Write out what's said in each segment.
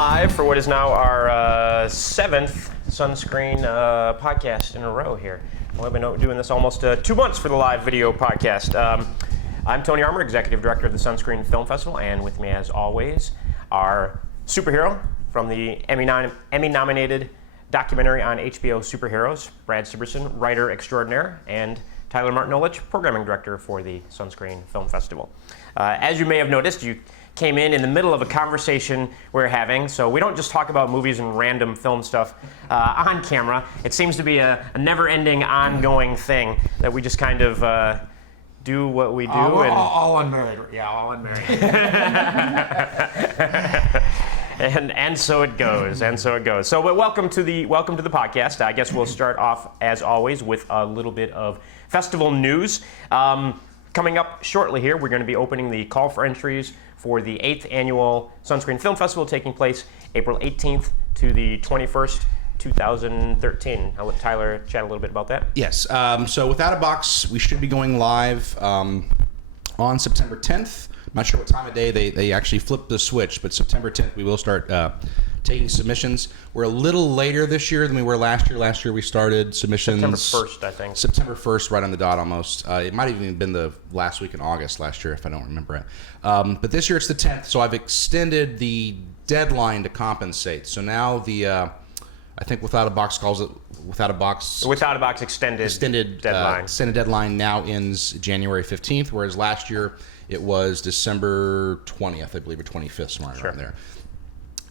live for what is now our seventh Sunscreen podcast in a row here. We've been doing this almost 2 months for the live video podcast. I'm Tony Armour, Executive Director of the Sunscreen Film Festival, and with me as always, our superhero from the Emmy-nominated documentary on HBO Superheroes, Brad Sibbersen, writer extraordinaire, and Tyler Martinolich, Programming Director for the Sunscreen Film Festival. As you may have noticed, you came in the middle of a conversation we're having, so we don't just talk about movies and random film stuff on camera. It seems to be a never-ending, ongoing thing that we just kind of do what we do. All unmarried. Yeah, all unmarried. And so it goes, So, but welcome to the podcast. I guess we'll start off, as always, with a little bit of festival news. Coming up shortly here, we're going to be opening the call for entries for the 8th annual Sunscreen Film Festival, taking place April 18th to the 21st, 2013. I'll let Tyler chat a little bit about that. Yes. So Without a Box, we should be going live on September 10th. I'm not sure what time of day they actually flipped the switch, but September 10th we will start taking submissions. We're a little later this year than we were last year. Last year we started submissions September 1st, I think. September 1st, right on the dot almost. It might have even been the last week in August last year, if I don't remember it. But this year it's the 10th, so I've extended the deadline to compensate. So now I think Without a Box calls it Without a Box extended deadline. Extended deadline now ends January 15th, whereas last year it was December 20th, I believe, or 25th, somewhere around there.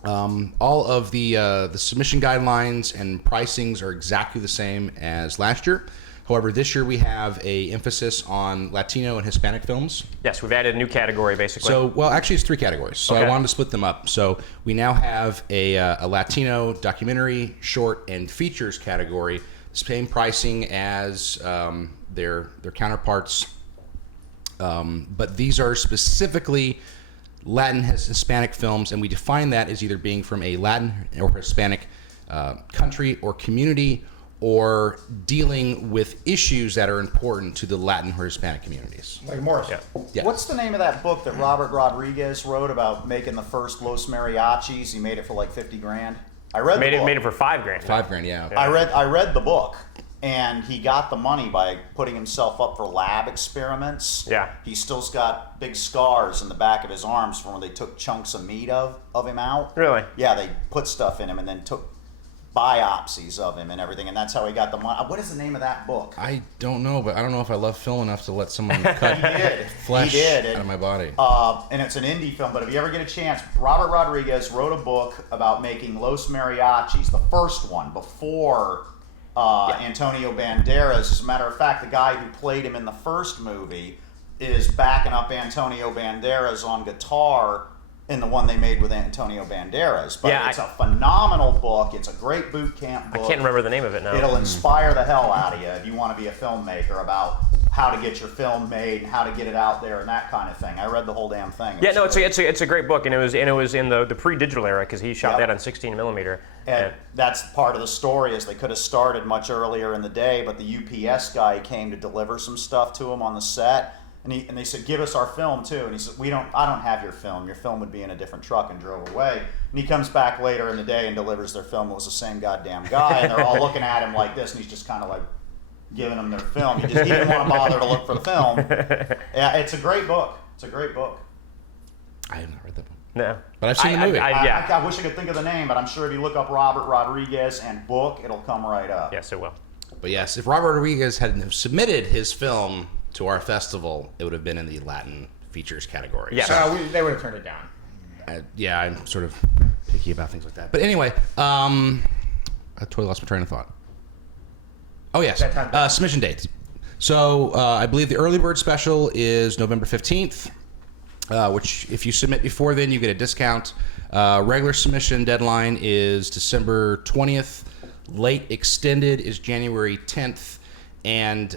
All of the submission guidelines and pricings are exactly the same as last year. However, this year we have a emphasis on Latino and Hispanic films. Yes, we've added a new category, basically. So, well, actually it's 3 categories. So okay. I wanted to split them up. So we now have a Latino documentary, short, and features category. Same pricing as their counterparts. But these are specifically Latin Hispanic films, and we define that as either being from a Latin or Hispanic country or community, or dealing with issues that are important to the Latin or Hispanic communities. Like Morris. Yeah. What's the name of that book that Robert Rodriguez wrote about making the first Los Mariachis? He made it for like 50 grand. I read the book. Made it for $5,000. $5,000, yeah. I read the book, and he got the money by putting himself up for lab experiments. Yeah. He still's got big scars in the back of his arms from when they took chunks of meat of him out. Really? Yeah, they put stuff in him and then took biopsies of him and everything, and that's how he got the money. What is the name of that book? I don't know, but I don't know if I love film enough to let someone cut flesh out of my body. And it's an indie film, but if you ever get a chance, Robert Rodriguez wrote a book about making Los Mariachis, the first one, before Antonio Banderas. As a matter of fact, the guy who played him in the first movie is backing up Antonio Banderas on guitar in the one they made with Antonio Banderas. But it's a phenomenal book. It's a great boot camp book. I can't remember the name of it now. It'll inspire the hell out of you if you want to be a filmmaker, about how to get your film made and how to get it out there and that kind of thing. I read the whole damn thing. Yeah, no, it's a great book, and it was in the pre-digital era, because he shot that on 16 millimeter. And that's part of the story, is they could have started much earlier in the day, but the UPS guy came to deliver some stuff to him on the set, and they said, give us our film too. And he said, I don't have your film. Your film would be in a different truck, and drove away. And he comes back later in the day and delivers their film. It was the same goddamn guy, and they're all looking at him like this, and he's just kind of like giving them their film. He didn't want to bother to look for the film. Yeah, it's a great book. It's a great book. I have not read that book. No. But I've seen the movie. I wish I could think of the name, but I'm sure if you look up Robert Rodriguez and book, it'll come right up. Yes, it will. But yes, if Robert Rodriguez had submitted his film to our festival, it would have been in the Latin features category. Yeah. So they would have turned it down. Yeah, I'm sort of picky about things like that. But anyway, I totally lost my train of thought. Oh, yes. Submission dates. So I believe the early bird special is November 15th, which if you submit before then, you get a discount. Regular submission deadline is December 20th. Late extended is January 10th. And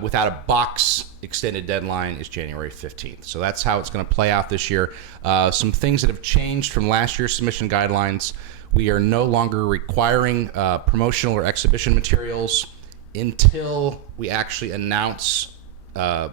Without a Box extended deadline is January 15th. So that's how it's going to play out this year. Some things that have changed from last year's submission guidelines. We are no longer requiring promotional or exhibition materials until we actually announce the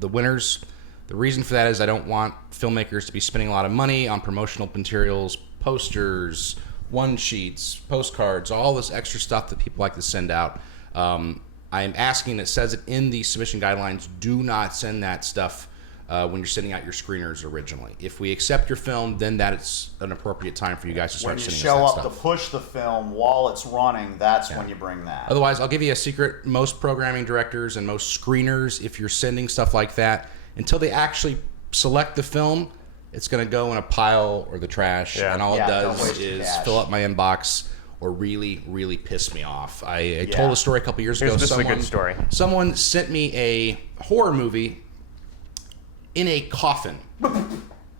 winners. The reason for that is I don't want filmmakers to be spending a lot of money on promotional materials, posters, one-sheets, postcards, all this extra stuff that people like to send out. I am asking, it says it in the submission guidelines, do not send that stuff when you're sending out your screeners originally. If we accept your film, then that's an appropriate time for you guys to start When you sending show us that up stuff. to push the film while it's running, that's when you bring that. Otherwise, I'll give you a secret. Most programming directors and most screeners, if you're sending stuff like that, until they actually select the film, it's going to go in a pile or the trash, and all it don't does waste your is cash. fill up my inbox or really, really piss me off. I told a story a couple years ago. This is a good story. Someone sent me a horror movie in a coffin.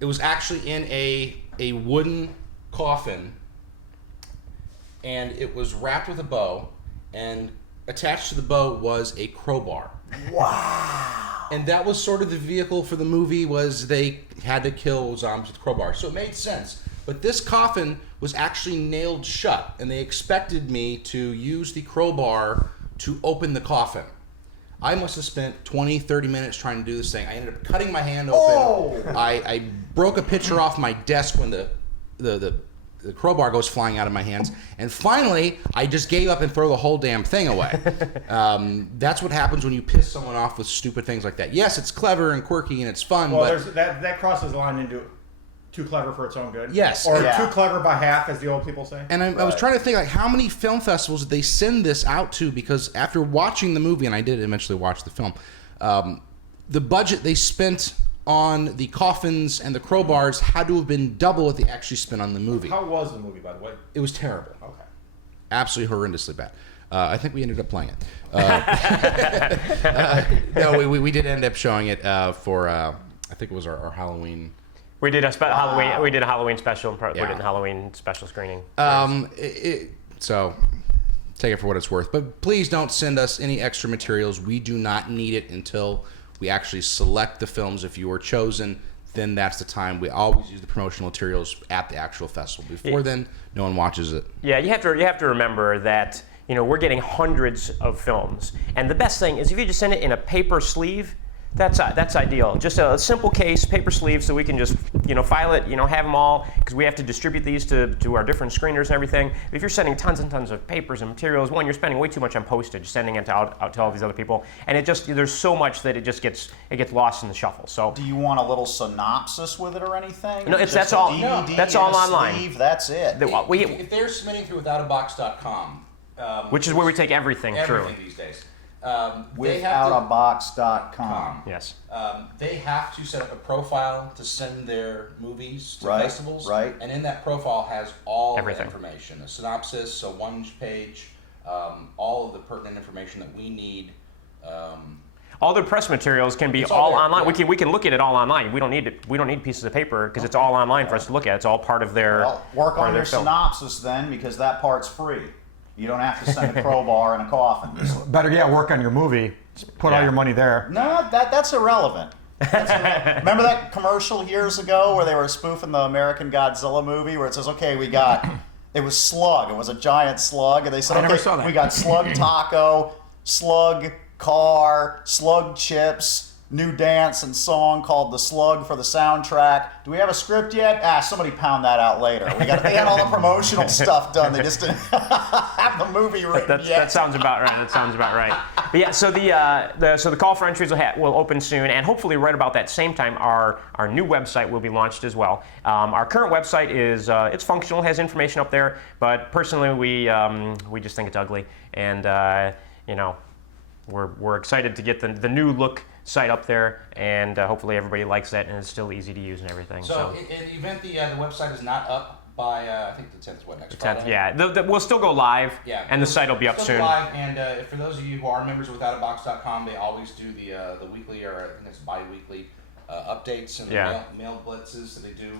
It was actually in a wooden coffin, and it was wrapped with a bow, and attached to the bow was a crowbar. Wow. And that was sort of the vehicle for the movie, was they had to kill zombies with crowbars. So it made sense. But this coffin was actually nailed shut, and they expected me to use the crowbar to open the coffin. I must have spent 20, 30 minutes trying to do this thing. I ended up cutting my hand open. I broke a picture off my desk when the crowbar goes flying out of my hands. And finally, I just gave up and throw the whole damn thing away. That's what happens when you piss someone off with stupid things like that. Yes, it's clever and quirky and it's fun, Well, but that crosses the line into too clever for its own good. Yes. Or Yeah. too clever by half, as the old people say. And I was trying to think, like, how many film festivals did they send this out to? Because after watching the movie, and I did eventually watch the film, the budget they spent on the coffins and the crowbars had to have been double what they actually spent on the movie. How was the movie, by the way? It was terrible. Okay. Absolutely horrendously bad. I think we ended up playing it. No, we did end up showing it for, I think it was our Halloween. We did a Halloween. We did a Halloween special. We did a Halloween special screening. So take it for what it's worth. But please don't send us any extra materials. We do not need it until we actually select the films. If you are chosen, then that's the time. We always use the promotional materials at the actual festival. Before then, no one watches it. Yeah, you have to remember that we're getting hundreds of films, and the best thing is if you just send it in a paper sleeve. That's ideal. Just a simple case, paper sleeve, so we can just file it, have them all, because we have to distribute these to our different screeners and everything. If you're sending tons and tons of papers and materials, one, you're spending way too much on postage, sending it out to all these other people, and there's so much that it gets lost in the shuffle. So Do you want a little synopsis with it or anything? No, Just that's a all- DVD that's and all a online. sleeve, that's it. If they're submitting through withoutabox.com, which is where we take everything through. these days. Withoutabox.com. Yes. They have to set up a profile to send their movies to Right, festivals. right. And in that profile has all Everything. the information, a synopsis, a one-page, all of the pertinent information that we need. All the press materials can be It's all all there, online. yeah. We can look at it all online. We don't need pieces of paper because it's all online for us to look at. It's all part of their. Well, work part on of your their film. synopsis then, because that part's free. You don't have to send a crowbar and a coffin. Better yet, work on your movie. Just put all your money there. No, that's irrelevant. Remember that commercial years ago where they were spoofing the American Godzilla movie where it says, okay, it was Slug. It was a giant slug. And they said, I never okay, saw that. we got Slug Taco, Slug Car, Slug Chips, new dance and song called The Slug for the soundtrack. Do we have a script yet? Somebody pound that out later. They had all the promotional stuff done. They just didn't have the movie written yet. That sounds about right. But yeah, so the call for entries will open soon, and hopefully right about that same time, our new website will be launched as well. Our current website is it's functional, has information up there, but personally we just think it's ugly, and we're excited to get the new look site up there, and hopefully everybody likes that, and it's still easy to use and everything. So in the event the website is not up by, I think the 10th is what, next Friday? 10th, yeah. We'll still go live, Yeah, and the site will be up still soon. Live, and for those of you who are members of withoutabox.com, they always do the weekly, or I think it's bi-weekly, updates and mail blitzes that they do.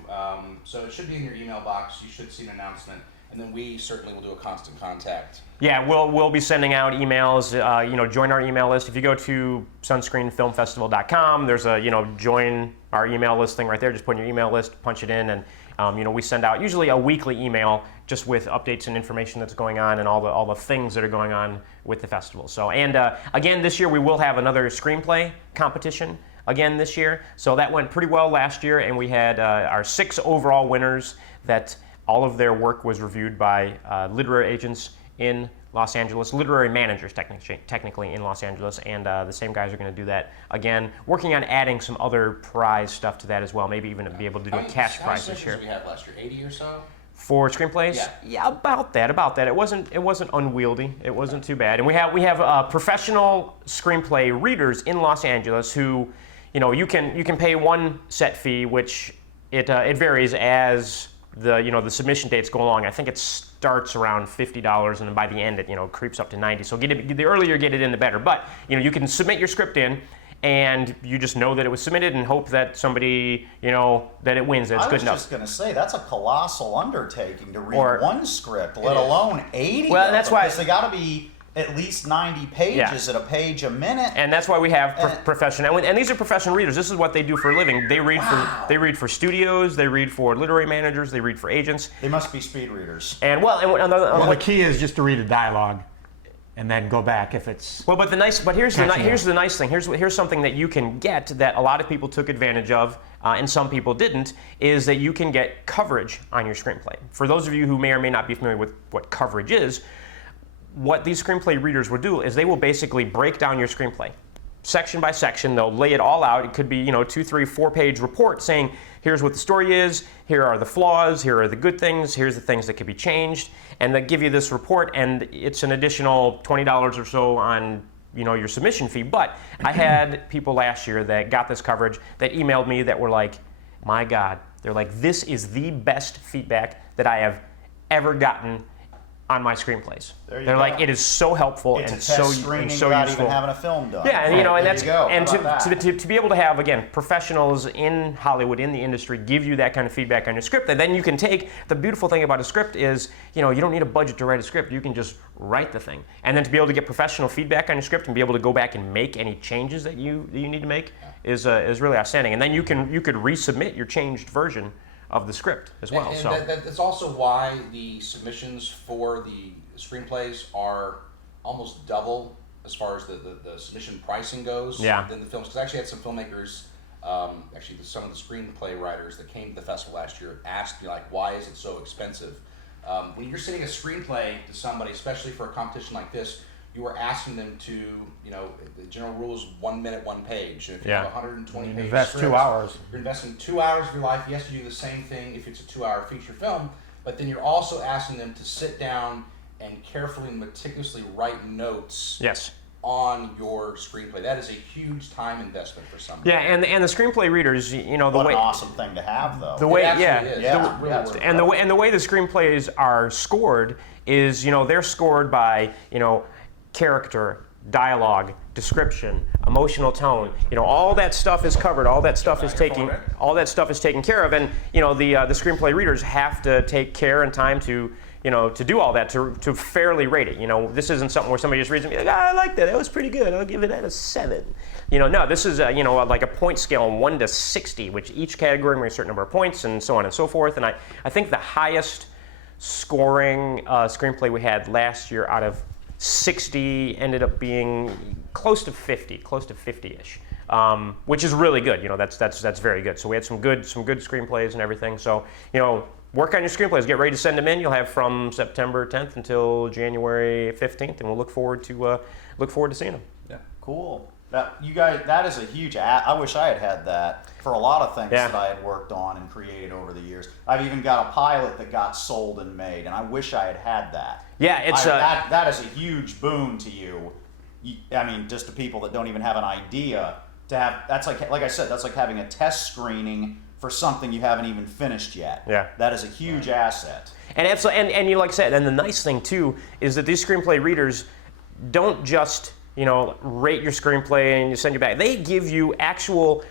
So it should be in your email box. You should see an announcement, and then we certainly will do a constant contact. Yeah, we'll be sending out emails. Join our email list. If you go to sunscreenfilmfestival.com, there's a join our email list thing right there. Just put in your email list, punch it in, and we send out usually a weekly email just with updates and information that's going on and all the things that are going on with the festival. So again, this year we will have another screenplay competition. again this year. So that went pretty well last year, and we had our 6 overall winners that all of their work was reviewed by literary agents in Los Angeles, literary managers technically in Los Angeles, and the same guys are going to do that again, working on adding some other prize stuff to that as well, maybe even be able to do a cash prize this year. How many submissions did we have last year? 80 or so? For screenplays? Yeah, about that. It wasn't unwieldy. It wasn't too bad. And we have professional screenplay readers in Los Angeles who, you can pay one set fee, which it varies as the submission dates go along. I think it starts around $50, and then by the end it creeps up to $90. So the earlier you get it in, the better. But you can submit your script in, and you just know that it was submitted and hope that somebody, that it wins, that it's good enough. I was just going to say, that's a colossal undertaking to read one script, let alone 80 Well, that's why they got to be at least 90 pages at a page a minute. And that's why we have professional, and these are professional readers. This is what they do for a living. They read for studios, they read for literary managers, they read for agents. They must be speed readers. And the key is just to read a dialogue and then go back if it's but here's the nice thing. Here's something that you can get that a lot of people took advantage of, and some people didn't, is that you can get coverage on your screenplay. For those of you who may or may not be familiar with what coverage is, what these screenplay readers will do is they will basically break down your screenplay section by section. They'll lay it all out. It could be 2, 3, 4-page report saying, here's what the story is, here are the flaws, here are the good things, here's the things that could be changed, and they give you this report, and it's an additional $20 or so on your submission fee. But I had people last year that got this coverage that emailed me that were like, my God, they're like, this is the best feedback that I have ever gotten on my screenplays. They're like, it is so helpful and so useful. Without even having a film done. Yeah, and to be able to have, again, professionals in Hollywood, in the industry, give you that kind of feedback on your script, and then you can take, the beautiful thing about a script is, you don't need a budget to write a script. You can just write the thing. And then to be able to get professional feedback on your script and be able to go back and make any changes that you need to make is really outstanding. And then you could resubmit your changed version of the script as well. And that's also why the submissions for the screenplays are almost double as far as the submission pricing goes than the films. Because I actually had some filmmakers, some of the screenplay writers that came to the festival last year asked me, like, why is it so expensive? When you're sending a screenplay to somebody, especially for a competition like this, you are asking them to, the general rule is 1 minute, 1 page. And if you have 120 pages, invest 2 hours. You're investing 2 hours of your life. Yes, you do the same thing if it's a 2-hour feature film, but then you're also asking them to sit down and carefully and meticulously write notes on your screenplay. That is a huge time investment for somebody. Yeah, and the screenplay readers, what an awesome thing to have, though. The way, the way the screenplays are scored is, they're scored by, character, dialogue, description, emotional tone. All that stuff is covered. All that stuff is taken care of, and the screenplay readers have to take care and time to do all that to fairly rate it. This isn't something where somebody just reads it and be like, I like that. That was pretty good. I'll give it a 7. No, this is like a point scale 1 to 60, which each category may a certain number of points and so on and so forth. And I think the highest scoring screenplay we had last year out of 60 ended up being close to 50-ish, which is really good. That's very good. So we had some good screenplays and everything. So work on your screenplays. Get ready to send them in. You'll have from September 10th until January 15th, and we'll look forward to seeing them. Yeah, cool. That is a huge. I wish I had that for a lot of things that I had worked on and created over the years. I've even got a pilot that got sold and made, and I wish I had that. Yeah, it's that is a huge boon to you. I mean, just to people that don't even have an idea to have. That's like I said, that's like having a test screening for something you haven't even finished yet. Yeah, that is a huge asset. And you, like I said, and the nice thing too is that these screenplay readers don't just rate your screenplay and you send you back. They give you actual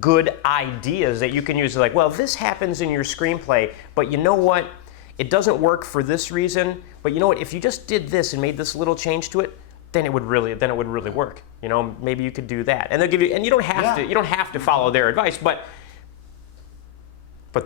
good ideas that you can use. Like, well, this happens in your screenplay, but you know what? It doesn't work for this reason. But you know what? If you just did this and made this little change to it, then it would really work. Maybe you could do that. And they'll give you. And you don't have to follow their advice, but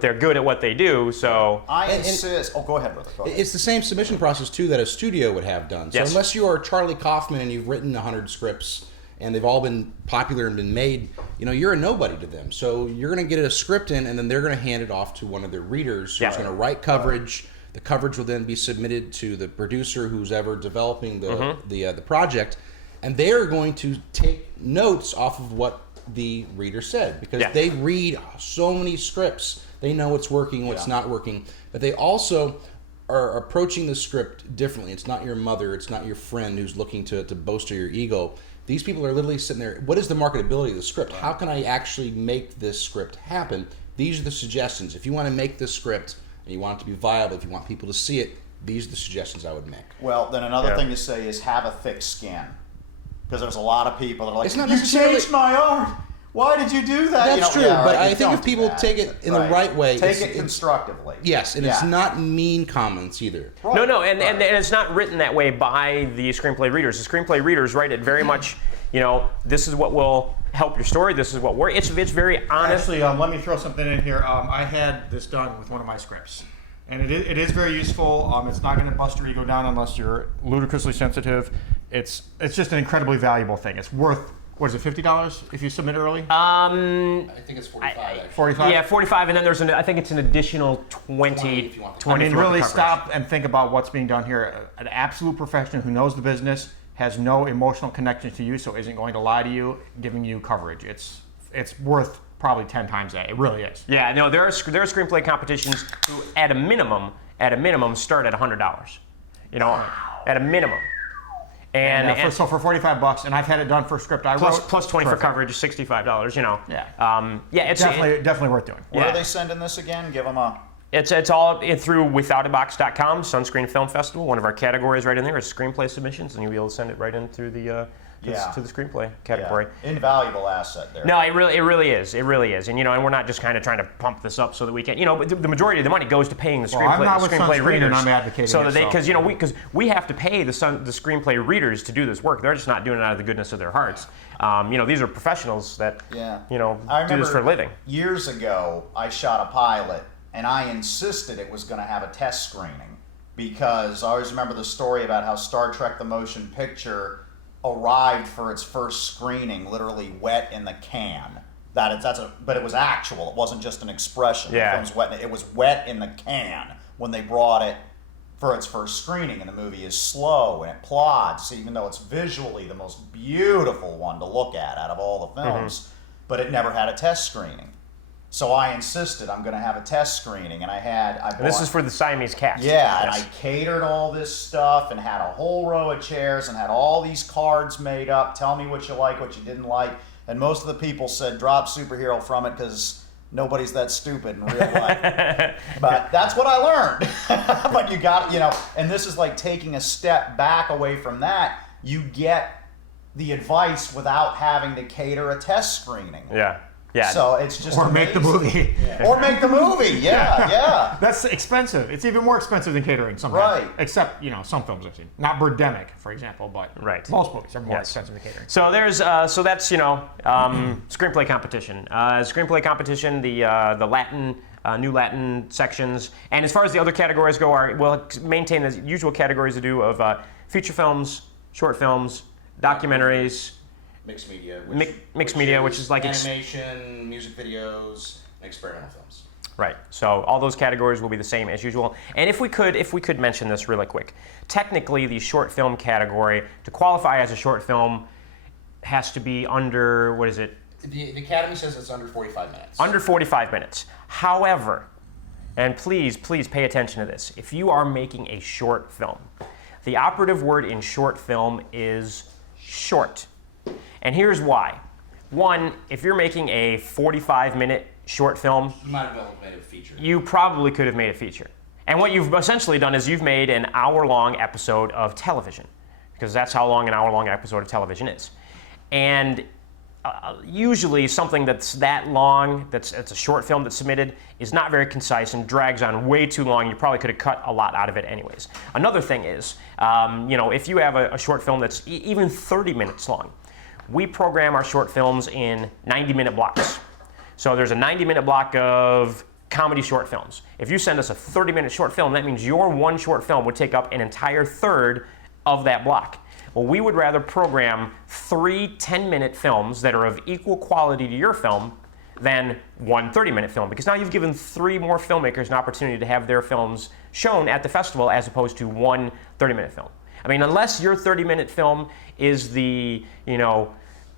they're good at what they do, so... I insist... go ahead, brother. Go ahead. It's the same submission process, too, that a studio would have done. So unless you are Charlie Kaufman and you've written 100 scripts and they've all been popular and been made, you're a nobody to them. So you're going to get a script in, and then they're going to hand it off to one of their readers who's going to write coverage. The coverage will then be submitted to the producer who's ever developing the project, and they are going to take notes off of what the reader said, because they read so many scripts. They know what's working, what's not working, but they also are approaching the script differently. It's not your mother, it's not your friend who's looking to bolster your ego. These people are literally sitting there, what is the marketability of the script? How can I actually make this script happen? These are the suggestions. If you want to make this script and you want it to be viable, if you want people to see it, these are the suggestions I would make. Well, then another thing to say is have a thick skin. Because there's a lot of people that are like, It's not you necessarily- changed my art. Why did you do that? That's true, but I think if people take it in the right way, take it constructively. Yes, and it's not mean comments either. Right. No, and it's not written that way by the screenplay readers. The screenplay readers write it very much, this is what will help your story, this is what works. It's very honest. Actually, let me throw something in here. I had this done with one of my scripts, and it is very useful. It's not going to bust your ego down unless you're ludicrously sensitive. It's just an incredibly valuable thing. It's worth, what is it, $50 if you submit early? I think it's 45. actually. 45? Yeah, 45, and then there's I think it's an additional 20 if you want the 20 I mean, for really coverage. stop and think about what's being done here. An absolute professional who knows the business, has no emotional connection to you, so isn't going to lie to you, giving you coverage. It's worth probably 10 times that. It really is. Yeah, no, there are screenplay competitions who, at a minimum, start at $100. At a minimum. And So for $45, and I've had it done for a script I wrote. plus 20 for perfect. coverage, $65. Yeah. It's Definitely worth doing. Where Yeah. are they sending this again? Give them a... It's all through withoutabox.com, Sunscreen Film Festival. One of our categories right in there is screenplay submissions, and you'll be able to send it right in through the to the screenplay category. Yeah. Invaluable asset there. No, it really is, and and we're not just kind of trying to pump this up so that we can, but the majority of the money goes to paying the I'm not with screenplay Sunscreen, readers, and I'm advocating so that it, because we have to pay the screenplay readers to do this work. They're just not doing it out of the goodness of their hearts. These are professionals that I do this for a living. Years ago, I shot a pilot, and I insisted it was going to have a test screening because I always remember the story about how Star Trek: The Motion Picture arrived for its first screening literally wet in the can. But it was actual. It wasn't just an expression. Yeah. It was wet in the can when they brought it for its first screening, and the movie is slow and it plods, even though it's visually the most beautiful one to look at out of all the films, but it never had a test screening. So I insisted I'm going to have a test screening, and This is for the Siamese cats. Yeah, and Yes. I catered all this stuff and had a whole row of chairs and had all these cards made up. Tell me what you like, what you didn't like. And most of the people said drop superhero from it because nobody's that stupid in real life. But that's what I learned. But you got, and this is like taking a step back away from that. You get the advice without having to cater a test screening. Yeah. So it's just Or make the movie. Or make the movie. Yeah. That's expensive. It's even more expensive than catering sometimes. Right. Except, some films I've seen. Not Birdemic, for example, but Right. most movies are more Yes. expensive than catering. So there's that's screenplay competition. Screenplay competition, the Latin new Latin sections, and as far as the other categories go, we'll maintain the usual categories to do of feature films, short films, documentaries. Mixed media. Mixed media, which is like animation, music videos, and experimental films. Right. So all those categories will be the same as usual. And if we could mention this really quick, technically the short film category, to qualify as a short film, has to be under, what is it? The Academy says it's under 45 minutes. Under 45 minutes. However, and please pay attention to this, if you are making a short film, the operative word in short film is short. And here's why. One, if you're making a 45-minute short film, You might have made a feature. you probably could have made a feature. And what you've essentially done is you've made an hour-long episode of television, because that's how long an hour-long episode of television is. And usually something that's that long, it's a short film that's submitted, is not very concise and drags on way too long. You probably could have cut a lot out of it anyways. Another thing is, if you have a short film that's even 30 minutes long, we program our short films in 90-minute blocks. So there's a 90-minute block of comedy short films. If you send us a 30-minute short film, that means your one short film would take up an entire third of that block. well, we would rather program 3 10-minute films that are of equal quality to your film than one 30-minute film, because now you've given 3 more filmmakers an opportunity to have their films shown at the festival as opposed to one 30-minute film. I mean, unless your 30-minute film is the,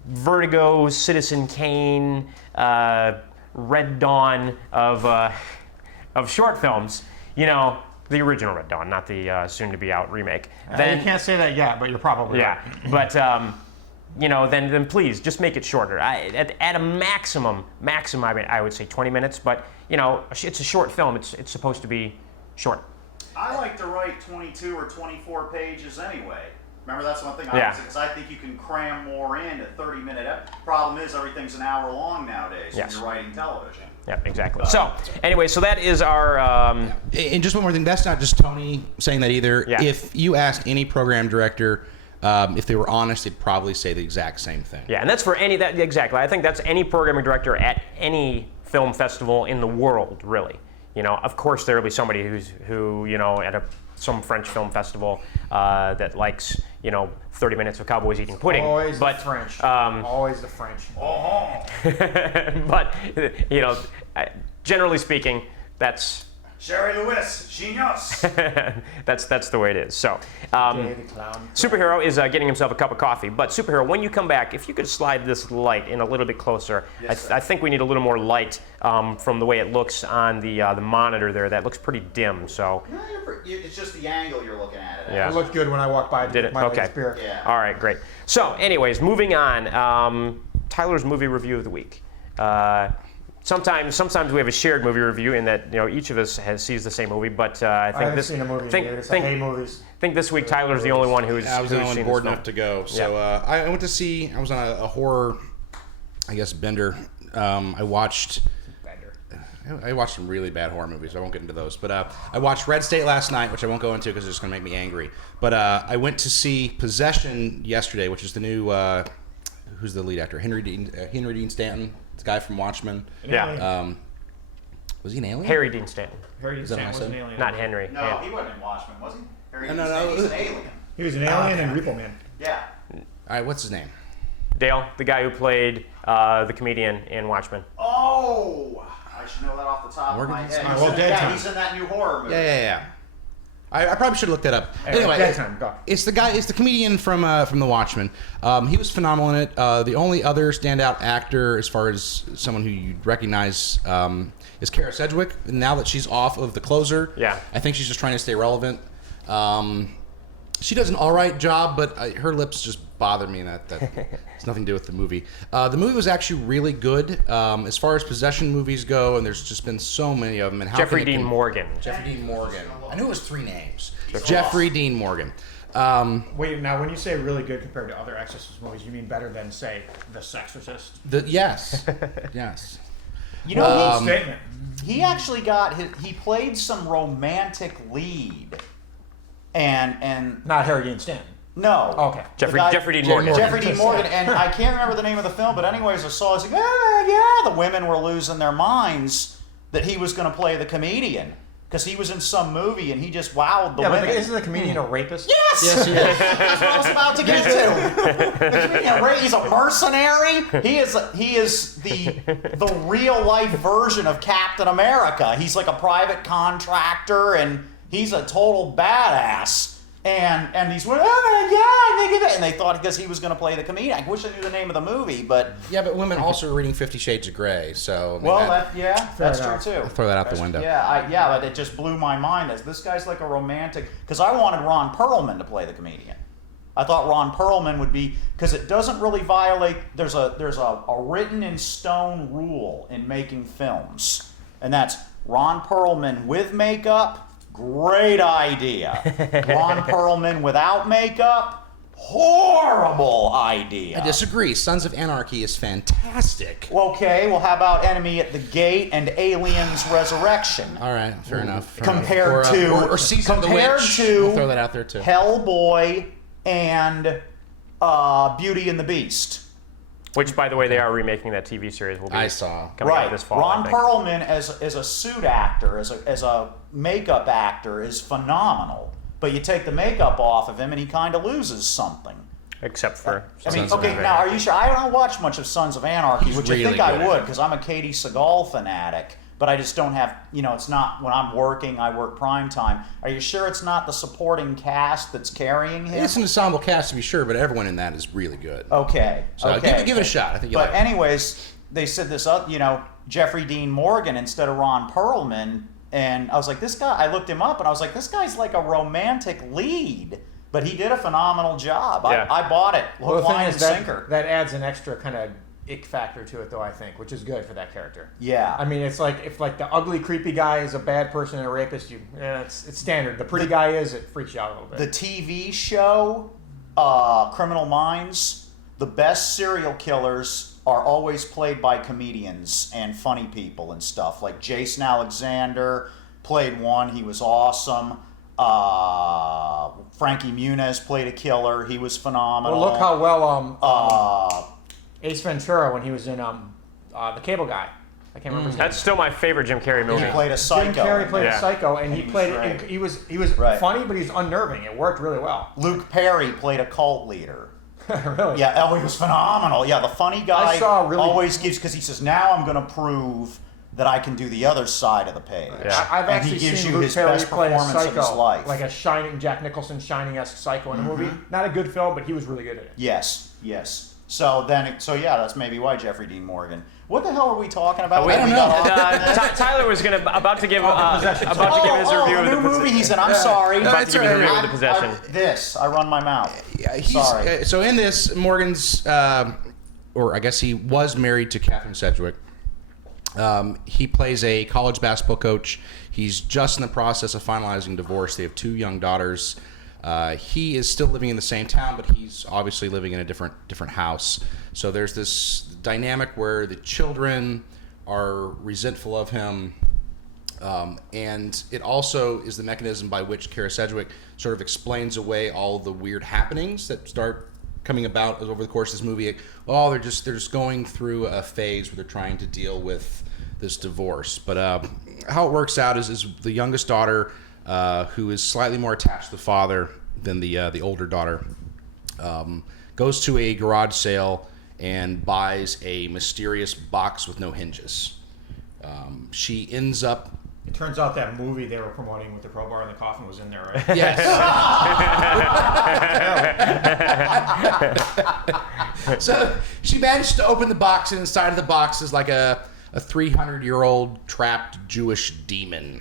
Vertigo, Citizen Kane, Red Dawn of short films, the original Red Dawn, not the soon-to-be-out remake. Then you can't say that yet, but you're probably right. But then please just make it shorter. At a maximum, I would say 20 minutes. But it's a short film. It's supposed to be short. I like to write 22 or 24 pages anyway. Remember, that's one thing I was, because I think you can cram more in a 30-minute. Problem is, everything's an hour long nowadays when you're writing television. Yeah, exactly. So, anyway, that is our... And just one more thing, that's not just Tony saying that either. Yeah. If you asked any program director, if they were honest, they'd probably say the exact same thing. Yeah, and that's for exactly. I think that's any programming director at any film festival in the world, really. Of course there will be somebody who at some French film festival that likes 30 minutes of cowboys eating pudding. Always the French. Always the French. Oh. But generally speaking, that's Jerry Lewis, genius. that's the way it is. So, Day the Clown. Superhero is getting himself a cup of coffee. But Superhero, when you come back, if you could slide this light in a little bit closer, Yes, I think we need a little more light from the way it looks on the monitor there. That looks pretty dim. So. It's just the angle you're looking at it. Yeah. It looked good when I walked by. Did it? My Okay. latest beer. Yeah. All right, great. So, anyways, moving on. Tyler's movie review of the week. Sometimes we have a shared movie review in that each of us sees the same movie, but I think haven't this seen a movie think, yet. It's think, like, hey, movies. I think this week Tyler's the only one who's I was the who's only seen one bored this film. enough to go. So I went to see, I was on a horror, bender. I watched some really bad horror movies. I won't get into those. But I watched Red State last night, which I won't go into because it's just going to make me angry. But I went to see Possession yesterday, which is the new, who's the lead actor? Henry Dean Stanton, the guy from Watchmen. Yeah. Was he an alien? Harry Dean Stanton, Harry Dean Is that Stanton what I was said? an alien. not Henry. No, Yeah. he wasn't in Watchmen, was he? Harry No, Dean no, Stanton, he's an alien. He was an alien and Repo Man. Yeah. All right, what's his name? Dale, the guy who played the comedian in Watchmen. Oh, I should know that off the top Morgan of my head. Freeman. Well, Dead Time. He's in that new horror movie. Yeah. I probably should have looked that up. Anyway, Dead Time, go. it's the comedian from The Watchmen. He was phenomenal in it. The only other standout actor, as far as someone who you'd recognize, is Kara Sedgwick. Now that she's off of The Closer, I think she's just trying to stay relevant. She does an all right job, but her lips just bother me, and that has nothing to do with the movie. The movie was actually really good as far as possession movies go, and there's just been so many of them. And how Jeffrey Dean Morgan. Jeffrey Dean Morgan. I knew it was 3 names. He's Jeffrey awesome. Dean Morgan. Wait, now when you say really good compared to other Exorcist movies, you mean better than, say, The Sexorcist? Yes. Yes. You know, Statement. he actually got he played some romantic lead, and Not Harry Dean Stanton. no. Okay. Jeffrey Dean Morgan. Jeffrey Dean Morgan, and I can't remember the name of the film, but anyways, I saw it. I was like, the women were losing their minds that he was going to play the comedian because he was in some movie and he just wowed the Yeah, women. but isn't the comedian a rapist? Yes! Yes, he is. That's what I was about to get to. The comedian, he's a mercenary. He is the real life version of Captain America. He's like a private contractor and he's a total badass. And these women, oh my God, look at that. And they thought because he was going to play the comedian. I wish I knew the name of the movie, but Yeah, but women also are reading 50 Shades of Grey, so... I mean, well, that's enough. true too. throw that out the window. Yeah, but it just blew my mind. As this guy's like a romantic, because I wanted Ron Perlman to play the comedian. I thought Ron Perlman would be, because it doesn't really violate. There's a written in stone rule in making films, and that's Ron Perlman with makeup. Great idea. Ron Perlman without makeup. Horrible idea. I disagree. Sons of Anarchy is fantastic. Okay, well, how about Enemy at the Gate and Aliens Resurrection? All right, fair enough. Compared enough. to or Season of the compared Witch. to We'll throw that out there too. Hellboy and Beauty and the Beast. Which, by the way, they are remaking that TV series. Will be I saw. coming out Right, this fall. Ron I think. Perlman as a suit actor, as a makeup actor, is phenomenal. but you take the makeup off of him and he kind of loses something. Except for I mean, Sons of okay, Anarchy. now are you sure? I don't watch much of Sons of Anarchy, which really I think good I at would it. because I'm a Katie Seagal fanatic. But I just don't have, it's not when I'm working, I work prime time. Are you sure it's not the supporting cast that's carrying him? It's an ensemble cast to be sure, but everyone in that is really good. Okay. So okay. give it a shot. I think you'll But like it. anyways, they said this up, Jeffrey Dean Morgan instead of Ron Perlman. And I was like, this guy, I looked him up and I was like, this guy's like a romantic lead. But he did a phenomenal job. Yeah. I bought it. Well, Hook, the thing line, is and that sinker. that adds an extra kind of ick factor to it, though, I think, which is good for that character. Yeah. I mean, it's like if like the ugly, creepy guy is a bad person and a rapist, it's standard. The pretty guy it freaks you out a little bit. The TV show, Criminal Minds, the best serial killers are always played by comedians and funny people and stuff. Like Jason Alexander played one. He was awesome. Frankie Muniz played a killer. He was phenomenal. Well, look how well Ace Ventura when he was in the Cable Guy. I can't remember his name. That's still my favorite Jim Carrey movie. he played a psycho. Jim Carrey played Yeah. a psycho, and he he was played great. it. He was Right. funny, but he's unnerving. It worked really well. Luke Perry played a cult leader. Really? Yeah, he was phenomenal. Yeah, the funny guy I saw really- always gives, because he says, now I'm going to prove that I can do the other side of the page. Yeah. I've And actually he gives seen you Luke his Perry best play a performance psycho, of his life. like a shining Jack Nicholson shining-esque psycho in a movie. Not a good film, but he was really good at it. Yes. So yeah, that's maybe why Jeffrey Dean Morgan. What the hell are we talking about? We don't know. got off- Tyler was about to give Possession. his review the of new the movie he's in. I'm Yeah. sorry. No, About it's to give his all right. review of the possession. I run my mouth. Yeah, he's, Sorry. so in this, Morgan's, or I guess he was married to Catherine Sedgwick. He plays a college basketball coach. He's just in the process of finalizing divorce. They have 2 young daughters. He is still living in the same town, but he's obviously living in a different house. So there's this dynamic where the children are resentful of him. And it also is the mechanism by which Kara Sedgwick sort of explains away all the weird happenings that start coming about over the course of this movie. Oh, they're just going through a phase where they're trying to deal with this divorce. But how it works out is the youngest daughter, who is slightly more attached to the father than the older daughter, goes to a garage sale and buys a mysterious box with no hinges. She ends up. It turns out that movie they were promoting with the crowbar and the coffin was in there, right? Yes. So she managed to open the box, and inside of the box is like a 300-year-old trapped Jewish demon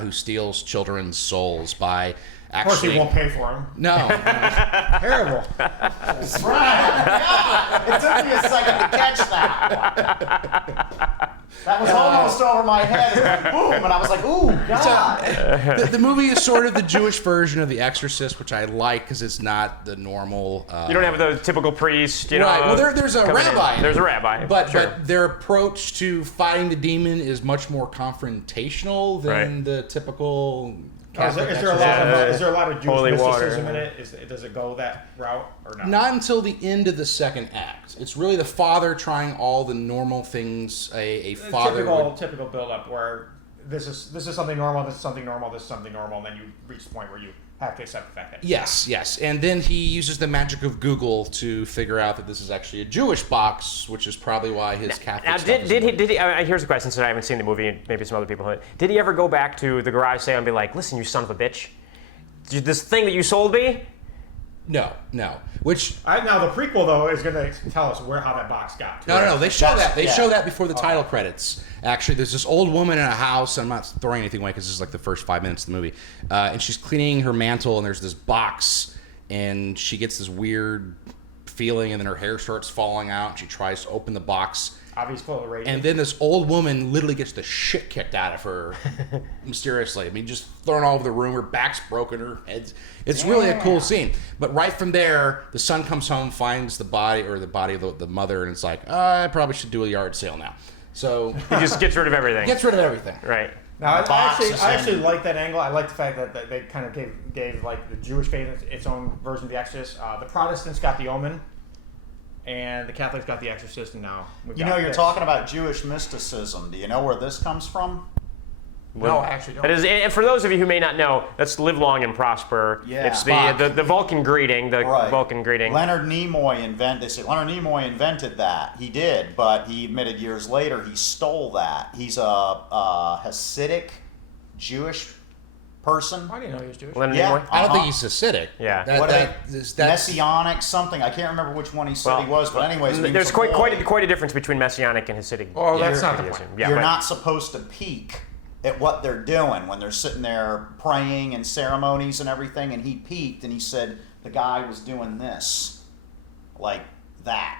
who steals children's souls by Of course, actually. he won't pay for him. No. Terrible. It took me a second to catch that. That was almost over my head. It went boom, and I was like, "Ooh, God!" The movie is sort of the Jewish version of The Exorcist, which I like because it's not the normal. You don't have the typical priest, Right. Well, there's a coming in. rabbi. in There's it. a rabbi. But sure. but their approach to fighting the demon is much more confrontational than Right. the typical. Is Catholic there a lot exorcism. of is there a lot of Jewish Holy water. mysticism in it? Does it go that route or not? Not until the end of the second act. It's really the father trying all the normal things a father would. Typical build up where this is something normal, this is something normal, this is something normal, and then you reach the point where you have to accept the fact that Yes. And then he uses the magic of Google to figure out that this is actually a Jewish box, which is probly why his Catholic Now, stuff did isn't he? Here's a question, since I haven't seen the movie, and maybe some other people have. Did he ever go back to the garage sale and be like, "Listen, you son of a bitch, this thing that you sold me"? No. Which now the prequel though is going to tell us how that box got to no. They show That's- that. They yeah. show that before the title credits. Actually, there's this old woman in a house. I'm not throwing anything away because this is like the first 5 minutes of the movie, and she's cleaning her mantle, and there's this box, and she gets this weird feeling, and then her hair starts falling out, and she tries to open the box. Obviously full of rage. And then this old woman literally gets the shit kicked out of her mysteriously. I mean, just thrown all over the room. Her back's broken. Her head's. It's really a cool scene. But right from there, the son comes home, finds the body of the mother, and it's like, I probably should do a yard sale now. So He just gets rid of everything. gets rid of everything. Right. Now, I box actually is like that angle. I like the fact that they kind of gave like the Jewish faith its own version of the Exorcist. The Protestants got the Omen, and the Catholics got the Exorcist, and now we've You got know, you're this. talking about Jewish mysticism. Do you know where this comes from? No, I actually don't. That is, and for those of you who may not know, that's live long and prosper. Yeah. It's the Vulcan greeting, Vulcan greeting. Leonard Nimoy invented that. He did, but he admitted years later he stole that. He's a Hasidic Jewish person. I didn't know he was Jewish. Leonard Yeah. Nimoy? I don't think he's Hasidic. Yeah. That's Messianic something. I can't remember which one he said he was, but anyways, he there's was quite a difference between Messianic and Hasidic. Oh, that's not the Judaism. point. Yeah, You're but- not supposed to peek at what they're doing when they're sitting there praying and ceremonies and everything, and he peeked and he said the guy was doing this, like that.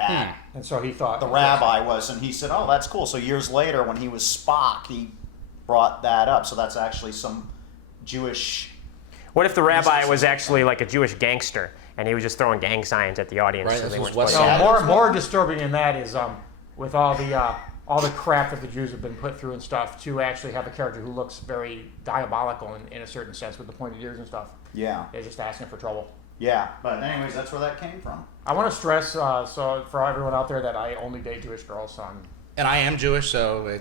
And so he thought The rabbi was, and he said, "Oh, that's cool." So years later, when he was Spock, he brought that up. So that's actually some Jewish. What if the rabbi was actually like a Jewish gangster and he was just throwing gang signs at the audience? Right, So this they was weren't West supposed to- Side. more disturbing than that is with all the crap that the Jews have been put through and stuff, to actually have a character who looks very diabolical in a certain sense with the pointed ears and stuff. Yeah, They're just asking for trouble. yeah. But anyways, that's where that came from. I want to stress, so for everyone out there, that I only date Jewish girls. So And I am Jewish, so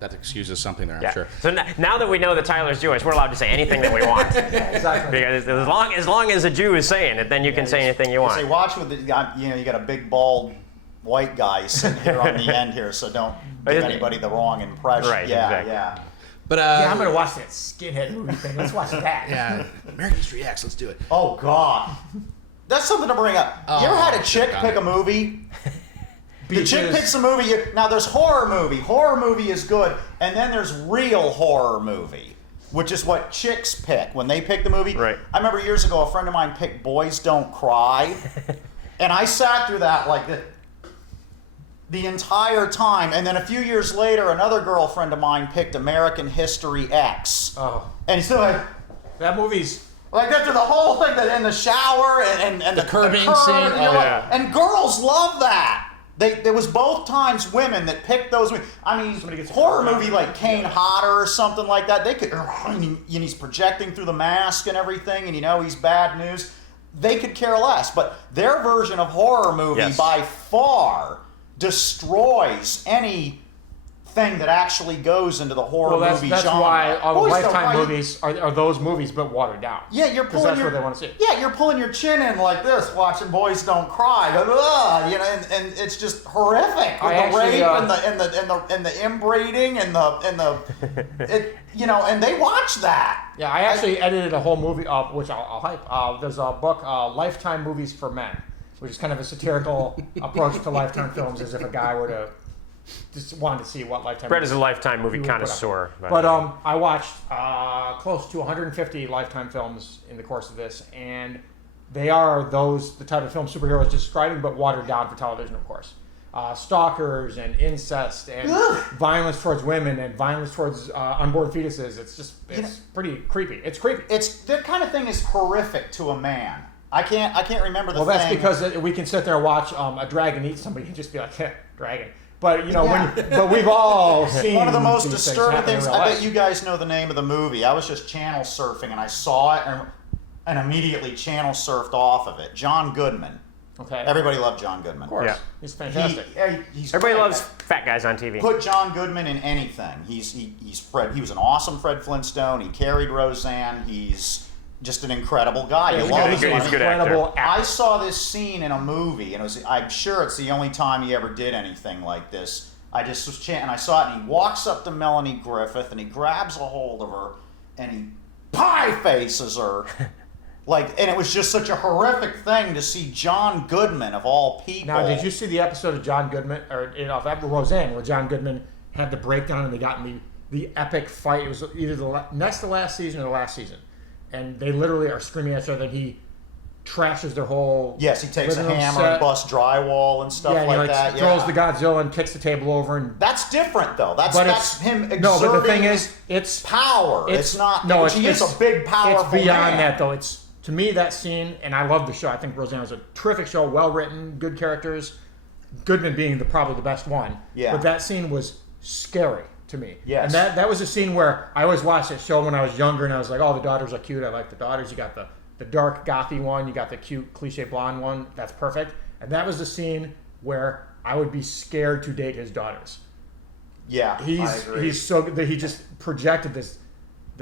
that excuses something there, I'm Yeah. sure. So now that we know that Tyler's Jewish, we're allowed to say anything that we want. exactly. Because as long as a Jew is saying it, then you can say anything you Say, want. watch with the guy. You got a big bald white guy sitting here on the end here, so don't give anybody the wrong impression. Right, Yeah, exactly. yeah. But Yeah, I'm gonna watch that skinhead movie thing. Let's watch that. yeah, American History X, let's do it. Oh God, that's something to bring up. You ever had a chick God. pick a movie? The chick Beaches. picks a movie. Now there's horror movie. Horror movie is good, and then there's real horror movie, which is what chicks pick when they pick the movie. Right. I remember years ago, a friend of mine picked Boys Don't Cry, and I sat through that like the entire time. And then a few years later, another girlfriend of mine picked American History X, Oh, and so that movie's. like that through the whole thing, that in the shower and the curbing curb, scene. and, you're Oh, like- yeah. and girls love that. There was both times women that picked those. I mean, gets horror hurt. movie like Kane Hodder or something like that. They could, and he's projecting through the mask and everything, and he's bad news. They could care less, but their version of horror movie Yes. by far destroys any thing that actually goes into the horror Well, movie that's genre. why all the Boys Don't Lifetime Cry, movies are those movies, but watered down. yeah, you're Because pulling that's your, what they want to see. Yeah, you're pulling your chin in like this, watching Boys Don't Cry. And it's just horrific with I the actually, rape and the inbreeding and and they watch that. Yeah, I actually edited a whole movie up, which I'll hype. There's a book, Lifetime Movies for Men, which is kind of a satirical approach to Lifetime films, as if a guy were to just wanted to see what Lifetime. Brett is a movies Lifetime movie you would put up. connoisseur. But I watched close to 150 Lifetime films in the course of this, and they are the type of film superheroes describing, but watered down for television, of course. Stalkers and incest and violence towards women and violence towards unborn fetuses. It's pretty creepy. It's creepy. It's that kind of thing is horrific to a man. I can't remember the Well, thing. that's because we can sit there and watch a dragon eat somebody and just be like, dragon. But but we've all seen one of the most these disturbing happen in things. real I life. bet you guys know the name of the movie. I was just channel surfing and I saw it and immediately channel surfed off of it. John Goodman. Okay. Everybody loved John Goodman. Of course. Yeah. He's fantastic. He's Everybody great. loves fat guys on TV. Put John Goodman in anything. He's Fred. He was an awesome Fred Flintstone. He carried Roseanne. He's just an incredible guy. He's You a love good- him. he's a good Incredible actor. I saw this scene in a movie, and I'm sure it's the only time he ever did anything like this. I just was and I saw it, and he walks up to Melanie Griffith, and he grabs a hold of her, and he pie faces her. And it was just such a horrific thing to see John Goodman, of all people. Now, did you see the episode of John Goodman, or of Roseanne, where John Goodman had the breakdown and they got in the epic fight? It was either the last season or the last season. And they literally are screaming at each other, and he trashes their whole Yes, he takes a living room hammer set. and busts drywall and stuff Yeah, and he like that. throws Yeah. the Godzilla and kicks the table over. And That's different, though. That's it's him exerting no, but the thing is, it's power. It's not. No, he is a big, powerful It's beyond man. that, though. It's to me that scene, and I love the show. I think Roseanne was a terrific show, well written, good characters. Goodman being probably the best one. Yeah. But that scene was scary to me. Yes. And that was a scene where I always watched that show when I was younger, and I was like, oh, the daughters are cute. I like the daughters. You got the dark gothy one. You got the cute cliche blonde one. That's perfect. And that was the scene where I would be scared to date his daughters. Yeah, I agree. He's so good that he just projected this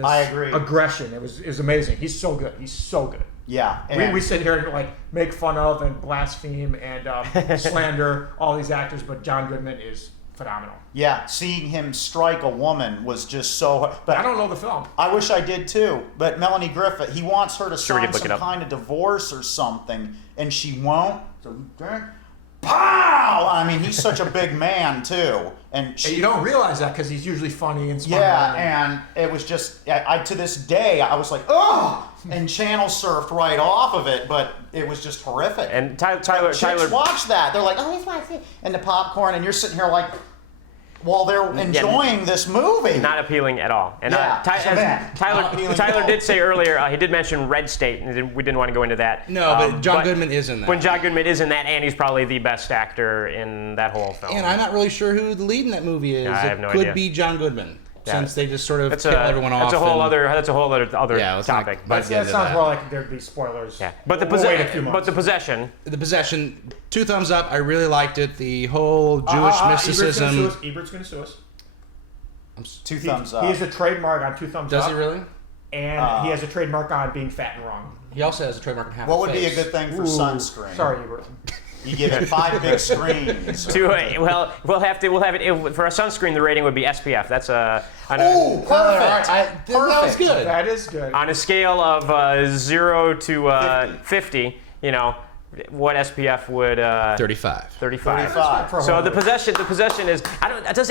I agree. aggression. It was amazing. He's so good. He's so good. Yeah, We sit here and like make fun of and blaspheme and slander all these actors, but John Goodman is phenomenal. Yeah, seeing him strike a woman was just so. But I don't know the film. I wish I did too. But Melanie Griffith, he wants her to Sure, we sign can look it some up. kind of divorce or something, and she won't. So, pow! I mean, he's such a big man too, and And she. you don't realize that because he's usually funny and smart. Yeah, and it was just, I to this day, I was like, oh, and channel surfed right off of it, but it was just horrific. And Tyler Chicks watch that. They're like, oh, he's my thing. And the popcorn, and you're sitting here like, while they're enjoying this movie. not appealing at all. And Yeah, not appealing at Tyler all. did say earlier, he did mention Red State, and we didn't want to go into that. No, but John Goodman is in that. When John Goodman is in that, and he's probably the best actor in that whole film. And I'm not really sure who the lead in that movie is. I have no it could idea. be John Goodman, Yeah. since they just sort of that's kill everyone off. That's a whole and- other. That's a whole other Yeah, let's not- topic. let's But get That into sounds that. more like there'd be spoilers. yeah, but the We'll wait a few months. but the possession. The Possession, 2 thumbs up. I really liked it. The whole Jewish mysticism. Ebert's going to sue us. 2 thumbs up. He has a trademark on 2 thumbs Does up. he really? And he has a trademark on being fat and wrong. He also has a trademark in half What a would be a face. good thing for Ooh, sunscreen? Sorry, Ebert. You give it 5 big screens. Well, we'll have it for a sunscreen. The rating would be SPF. That's a Ooh, perfect. That was good. That is good. on a scale of 0 to 50. You know, what SPF would 35. 35. 35. For a So horror the movie. possession is. I don't. Does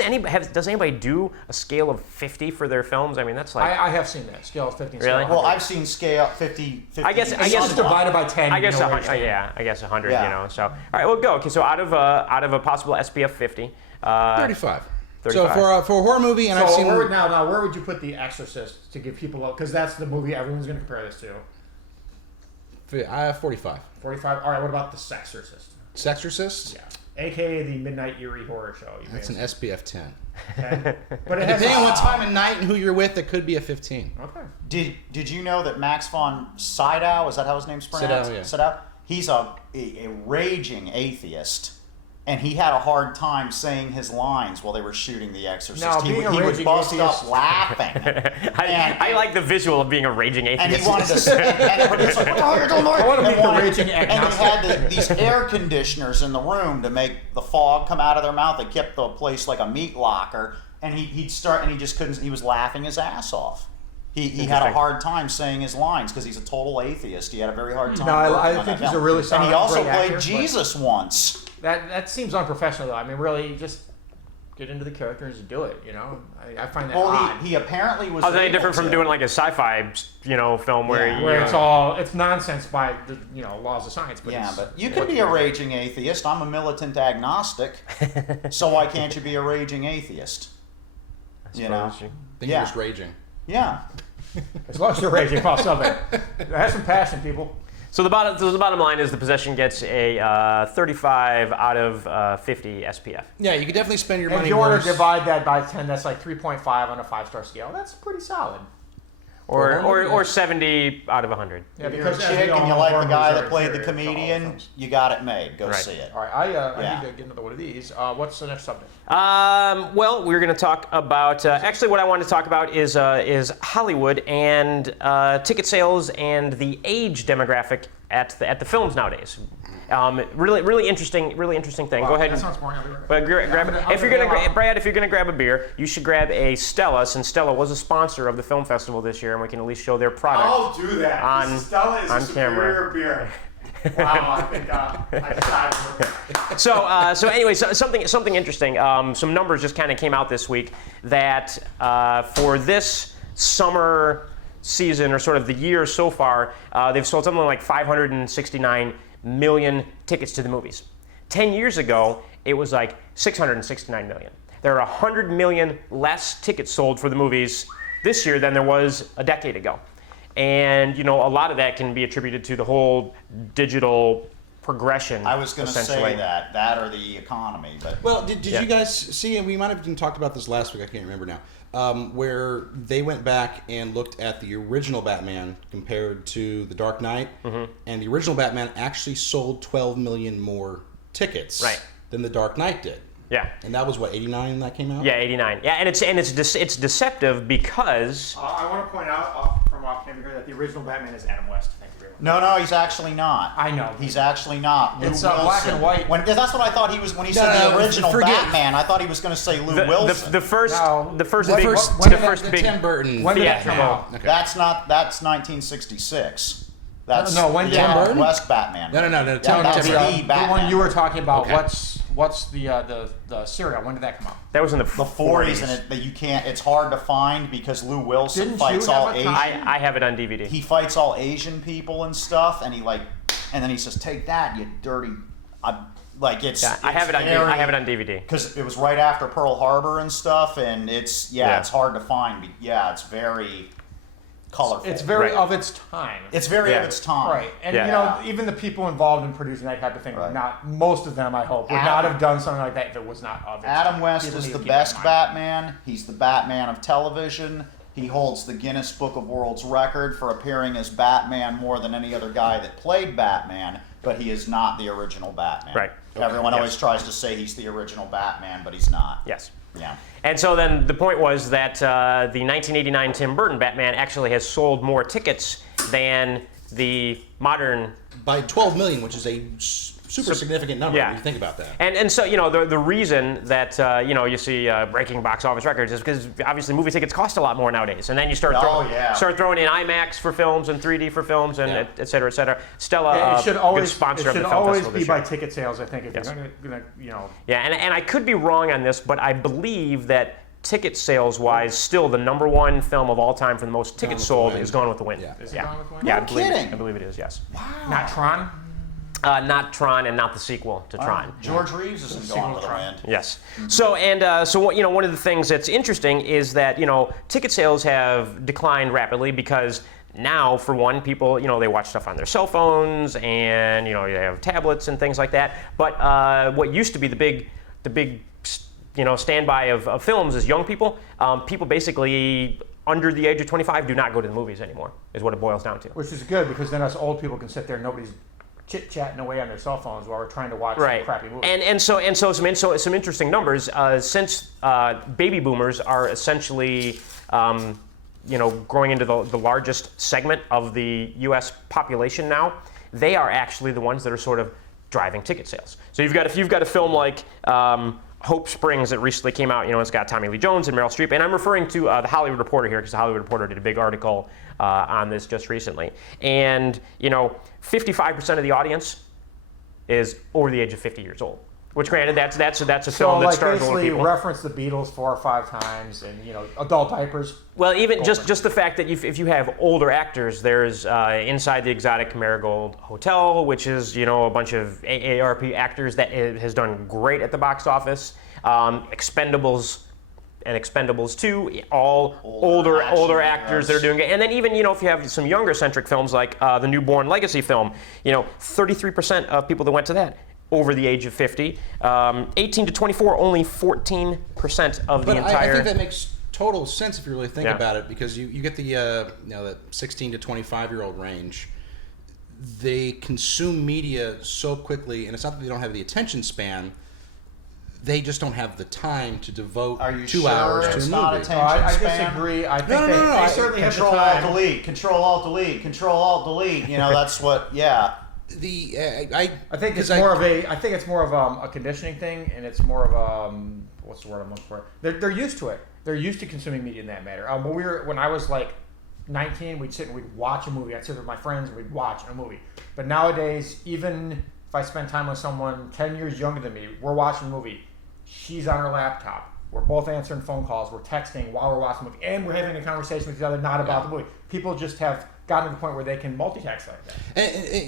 anybody do a scale of 50 for their films? I mean, that's like. I have seen that. Scale of 50. Really? Scale of Well, 100. I've seen scale 50. I guess- It's just divided by 10. I guess you know, 100. where you Yeah, I guess 100. Yeah. You know. So all right, we'll go. Okay, so out of a possible SPF 50. 35. 35. So for a horror movie, and I've So seen... now, where would you put The Exorcist to give people, because that's the movie everyone's going to compare this to. I have 45. 45. All right, what about The Sexorcist? Sexorcist? Yeah, aka the Midnight Eerie horror show. You That's an may SPF 10. have seen. But it has Depending on what time of night and who you're with, it could be a 15. Okay. Did you know that Max von Sydow, is that how his name's pronounced? Sydow, yeah. Sydow? He's a raging atheist, and he had a hard time saying his lines while they were shooting The Exorcist. Now, he being a would raging bust atheist- up laughing. I like the visual of being a raging atheist. And he wanted to, and it's like, what the hell are you doing? I wanna And be the wanted- raging And he had these air conditioners in the room to make the fog come out of their mouth. They kept the place like a meat locker. And he'd start, and he just couldn't. He was laughing his ass off. He had a hard time saying his lines because he's a total atheist. He had a very hard time. No, I working on think that he's film. a really And solid, he also great played actor, but- Jesus once. That seems unprofessional, though. I mean, really, just get into the characters and do it, you know? I find that Well, odd. he apparently was. How's that any able different from to. doing like a sci-fi, film where Yeah. you, Where it's nonsense by the laws of science. But Yeah, it's, but you can be a raging atheist. I'm a militant agnostic. So why can't you be a raging atheist? You know? I think Yeah. you're just raging. Yeah. as long as you're raging about something, have some passion, people. So the bottom line is the possession gets a 35 out of 50 SPF. Yeah, you could definitely spend your And money if you want worse. to divide that by 10, that's like 3.5 on a 5-star scale. That's pretty solid. Or 70 out of 100. Yeah, If you're a as we chick all and you know, like the horror guy movies that are played the inferior to all comedian, films. you got it made. Go Right. see it. All right, I Yeah. need to get another one of these. What's the next subject? Well, we're going to talk about. Actually, what I want to talk about is Hollywood and ticket sales and the age demographic at the films nowadays. Really interesting thing. Go ahead. That and- sounds boring. I'll be right back. But if you're gonna, Brad, if you're gonna grab a beer, you should grab a Stella, since Stella was a sponsor of the film festival this year, and we can at least show their product. I'll do that. On- Stella is on a superior beer. Wow, I think I decided. So anyway, something interesting. Some numbers just kind of came out this week that for this summer season, or sort of the year so far, they've sold something like 569 million tickets to the movies. 10 years ago, it was like 669 million. There are 100 million less tickets sold for the movies this year than there was a decade ago. And a lot of that can be attributed to the whole digital progression. I was going to essentially. say that or the economy, but Well, did Yeah. you guys see, and we might have even talked about this last week, I can't remember now, where they went back and looked at the original Batman compared to The Dark Knight, and the original Batman actually sold 12 million more tickets Right. than The Dark Knight did. Yeah. And that was what, 89 that came out? Yeah, 89. Yeah, and it's deceptive because I want to point out off camera here that the original Batman is Adam West. Thank you very much. No, he's actually not. I know. He's actually not. Lou It's Wilson. black and white. That's what I thought he was when he said the original Batman. I thought he was going to say Lou Wilson. the first big Tim Burton. When did that come theatrical. out? Okay. That's 1966. That's No, when did Adam Burton? West Batman. No. Yeah, Tim that's Burton. the Batman. The one you were talking about. Okay. What's the serial? When did that come out? That was in the the 40s, and you can't. It's hard to find because Lou Wilson Didn't fights you have all a Asian. I have it on DVD. He fights all Asian people and stuff, and and then he says, "Take that, you dirty." I have it on DVD. Because it was right after Pearl Harbor and stuff, and it's hard to find. Yeah, it's very colorful. It's very Right. of its time. It's very of its time. Right, and Yeah. even the people involved in producing that type of thing, Right. not most of them, I hope, would not have done something like that if it was not of its Adam time. West People is need to the keep that in best mind. Batman. He's the Batman of television. He holds the Guinness Book of World's Record for appearing as Batman more than any other guy that played Batman, but he is not the original Batman. Right. Everyone always tries to say he's the original Batman, but he's not. Yes. Yeah. And so then the point was that the 1989 Tim Burton Batman actually has sold more tickets than the modern. By 12 million, which is a super significant number yeah. when you think about that. And so, the reason that, you see breaking box office records is because obviously movie tickets cost a lot more nowadays. And then you start throwing in IMAX for films and 3D for films and et cetera, et cetera. Stella, It should good always, sponsor of it the should film always festival be this by year. ticket sales, I think, if Yes. you're going to. Yeah, and I could be wrong on this, but I believe that ticket sales-wise, still the number one film of all time for the most tickets sold is Gone with the Wind. Yeah. Is it Gone with the Wind? Yeah, No kidding. I believe it is, yes. Not Tron? Not Tron and not the sequel to Tron. George Reeves isn't going with the wind. Yes. So one of the things that's interesting is that ticket sales have declined rapidly because now, for one, people they watch stuff on their cell phones and they have tablets and things like that. But what used to be the big standby of films is young people. People basically under the age of 25 do not go to the movies anymore. Is what it boils down to. Which is good because then us old people can sit there and nobody's chit-chatting away on their cell phones while we're trying to watch some crappy movie. And so some interesting numbers since baby boomers are essentially growing into the largest segment of the U.S. population now. They are actually the ones that are sort of driving ticket sales. So if you've got a film like Hope Springs that recently came out, it's got Tommy Lee Jones and Meryl Streep, and I'm referring to the Hollywood Reporter here because the Hollywood Reporter did a big article on this just recently. And 55% of the audience is over the age of 50 years old. Which, granted, that's a film that stars older basically people. reference the Beatles 4 or 5 times, and adult diapers. Well, even just the fact that if you have older actors, there's Inside the Exotic Marigold Hotel, which is a bunch of AARP actors that has done great at the box office. Expendables and Expendables 2, all older actors that are doing it. And then even if you have some younger centric films like the Newborn Legacy film, 33% of people that went to that over the age of 50. 18 to 24, only 14% of the entire. I think that makes total sense if you really think Yeah. about it, because you get the the 16 to 25-year-old range. They consume media so quickly, and it's not that they don't have the attention span. They just don't have the time to devote Are you 2 sure hours it's to a not movie. attention I span? disagree. I think No, they I certainly have the Control Alt time. Delete. Control Alt Delete. Control Alt Delete. That's what. Yeah. I think it's more of a conditioning thing, and it's more of what's the word I'm looking for? They're used to it. They're used to consuming media in that manner. When I was like 19, we'd sit and we'd watch a movie. I'd sit with my friends and we'd watch a movie. But nowadays, even if I spend time with someone 10 years younger than me, we're watching a movie. She's on her laptop. We're both answering phone calls. We're texting while we're watching the movie, and we're having a conversation with each other, not about the movie. People just have gotten to the point where they can multitask like that.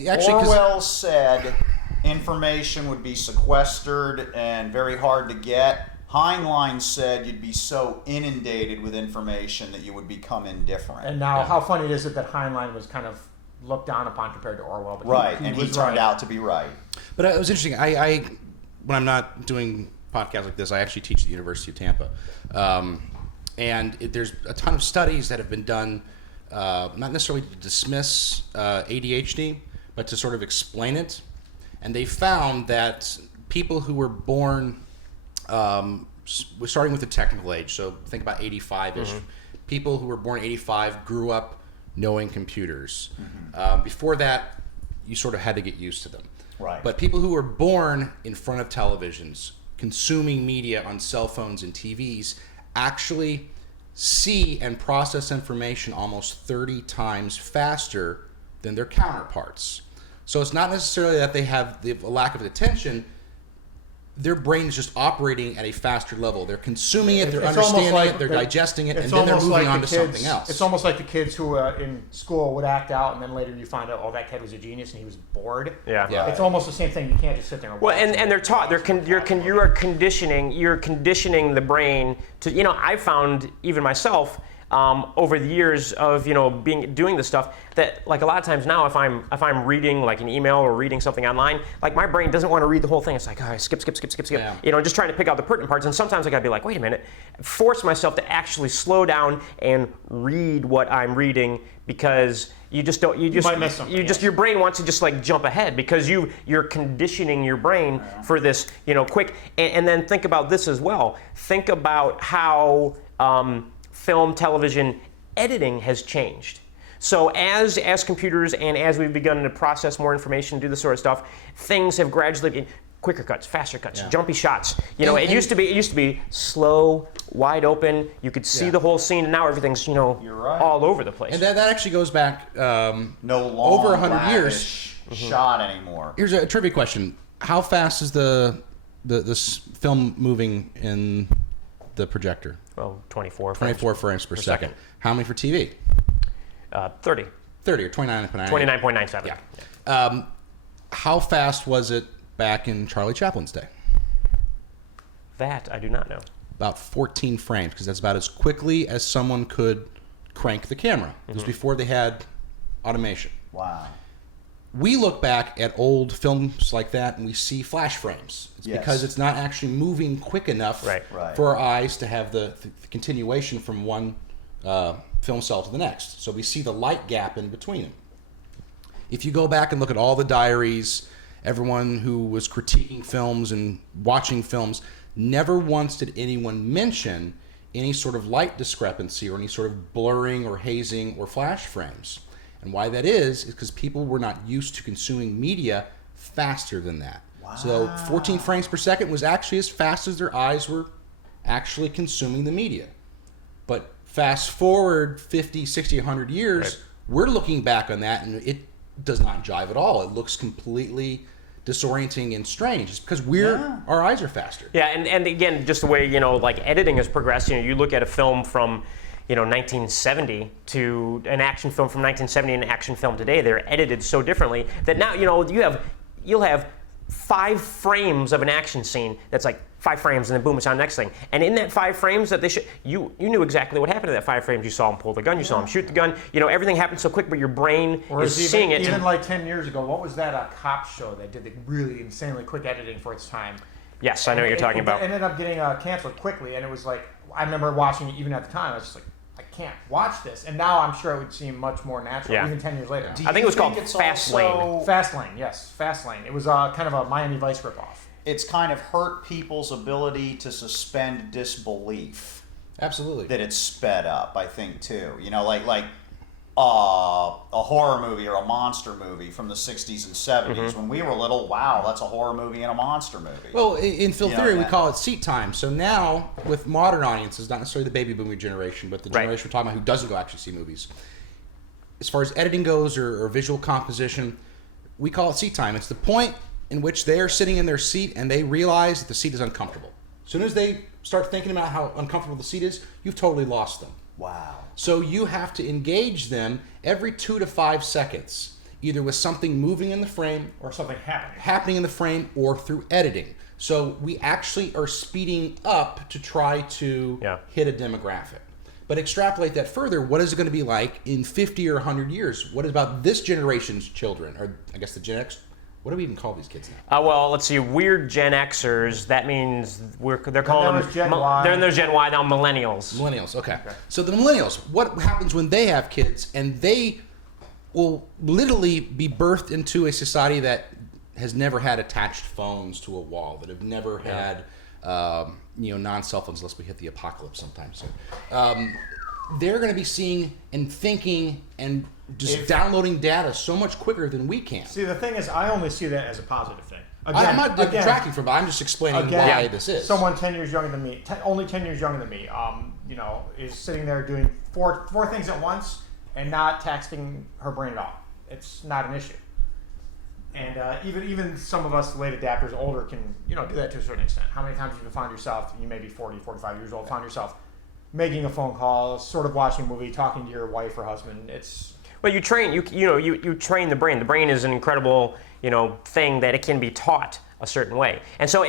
Actually, 'cause- Orwell said information would be sequestered and very hard to get. Heinlein said you'd be so inundated with information that you would become indifferent. And now, how funny is it that Heinlein was kind of looked down upon compared to Orwell? But Right, and he was turned right. out to be right. But it was interesting. I when I'm not doing podcasts like this, I actually teach at the University of Tampa, and there's a ton of studies that have been done, not necessarily to dismiss ADHD, but to sort of explain it. And they found that people who were born we're starting with the technical age. So think about 85-ish. People who were born in 85 grew up knowing computers. Before that, you sort of had to get used to them. Right. But people who were born in front of televisions, consuming media on cell phones and TVs, actually see and process information almost 30 times faster than their counterparts. So it's not necessarily that they have a lack of attention. Their brain is just operating at a faster level. They're consuming it, they're understanding it, they're digesting it, and then they're moving on to something else. It's almost like the kids who in school would act out, and then later you find out, oh, that kid was a genius and he was bored. Yeah. Yeah. It's almost the same thing. You can't just sit there and watch. Well, and they're taught. You are conditioning. You're conditioning the brain to. I found even myself over the years of doing this stuff that like a lot of times now if I'm reading like an email or reading something online, like my brain doesn't want to read the whole thing. It's like, oh, skip. Yeah. Just trying to pick out the pertinent parts. And sometimes I gotta be like, wait a minute, force myself to actually slow down and read what I'm reading, because you just don't. You might miss something. Your brain wants to just like jump ahead because you're conditioning your brain for this quick. And then think about this as well. Think about how film, television editing has changed. So as computers and as we've begun to process more information, do this sort of stuff, things have gradually been quicker cuts, faster cuts, jumpy shots. It used to be slow, wide open. You could see the whole scene, and now everything's You're right. all over the place. And that actually goes back No long, over 100 years. lavish shot anymore. Here's a trivia question: how fast is the film moving in the projector? Well, 24 frames per second. How many for TV? 30. 30 or 29.9. 29.97. Yeah. How fast was it back in Charlie Chaplin's day? That I do not know. About 14 frames, because that's about as quickly as someone could crank the camera. It was before they had automation. Wow. We look back at old films like that and we see flash frames. It's because it's not actually moving quick enough Right. for our eyes to have the continuation from one film cell to the next. So we see the light gap in between them. If you go back and look at all the diaries, everyone who was critiquing films and watching films, never once did anyone mention any sort of light discrepancy or any sort of blurring or hazing or flash frames. And why that is because people were not used to consuming media faster than that. Wow. So 14 frames per second was actually as fast as their eyes were actually consuming the media. But fast forward 50, 60, 100 years, we're looking back on that and it does not jive at all. It looks completely disorienting and strange. It's because our eyes are faster. Yeah, and again, just the way, like editing has progressed, you look at a film from 1970 to an action film from 1970 and an action film today, they're edited so differently that now, you'll have 5 frames of an action scene that's like 5 frames and then boom, it's on the next thing. And in that 5 frames that you knew exactly what happened in that 5 frames. You saw him pull the gun, you saw him shoot the gun, everything happened so quick, but your brain is seeing it. Even like 10 years ago, what was that cop show that did the really insanely quick editing for its time? Yes, I know what you're talking about. It ended up getting canceled quickly, and it was like, I remember watching it even at the time, I was just like, I can't watch this. And now I'm sure it would seem much more natural, even 10 years later. I think it was called Fastlane. Fastlane, yes, Fastlane. It was kind of a Miami Vice ripoff. It's kind of hurt people's ability to suspend disbelief. Absolutely. That it's sped up, I think, too. Like a horror movie or a monster movie from the 60s and 70s. When we were little, wow, that's a horror movie and a monster movie. Well, in film theory, we call it seat time. So now, with modern audiences, not necessarily the baby boomer generation, but the generation we're talking about who doesn't go actually see movies, as far as editing goes or visual composition, we call it seat time. It's the point in which they are sitting in their seat and they realize that the seat is uncomfortable. As soon as they start thinking about how uncomfortable the seat is, you've totally lost them. Wow. So you have to engage them every 2 to 5 seconds, either with something moving in the frame or something happening in the frame or through editing. So we actually are speeding up to try to hit a demographic. But extrapolate that further, what is it going to be like in 50 or 100 years? What is about this generation's children, or I guess the Gen X? What do we even call these kids now? Well, let's see. We're Gen Xers. That means they're calling them Gen Y. They're in their Gen Y now. Millennials. Millennials. Okay. So the millennials. What happens when they have kids and they will literally be birthed into a society that has never had attached phones to a wall, that have never had non-cell phones unless we hit the apocalypse sometime soon. They're going to be seeing and thinking and just downloading data so much quicker than we can. See, the thing is, I only see that as a positive thing. I'm not detracting from it. I'm just explaining why this is. Someone 10 years younger than me, only 10 years younger than me, is sitting there doing four things at once and not taxing her brain at all. It's not an issue. And even some of us late adapters, older, can do that to a certain extent. How many times have you found yourself, you may be 40, 45 years old, found yourself making a phone call, sort of watching a movie, talking to your wife or husband? Well, you train you train the brain. The brain is an incredible thing that it can be taught a certain way. And so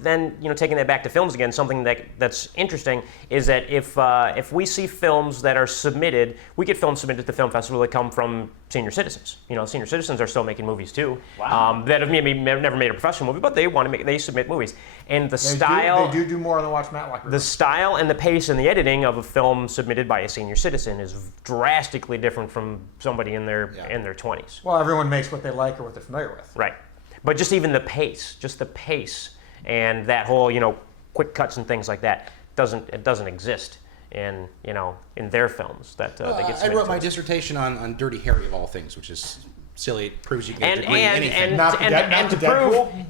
then taking that back to films again, something that's interesting is that if we see films that are submitted, we get films submitted to the film festival that come from senior citizens. Senior citizens are still making movies too. Wow. That have maybe never made a professional movie, but they submit movies. And they do more than watch Matlock. The style and the pace and the editing of a film submitted by a senior citizen is drastically different from somebody in their 20s. Well, everyone makes what they like or what they're familiar with. Right. But just even the pace, and that whole, quick cuts and things like that doesn't exist in their films that they get submitted I wrote to my us. dissertation on Dirty Harry of all things, which is silly. It proves you can get a degree in anything.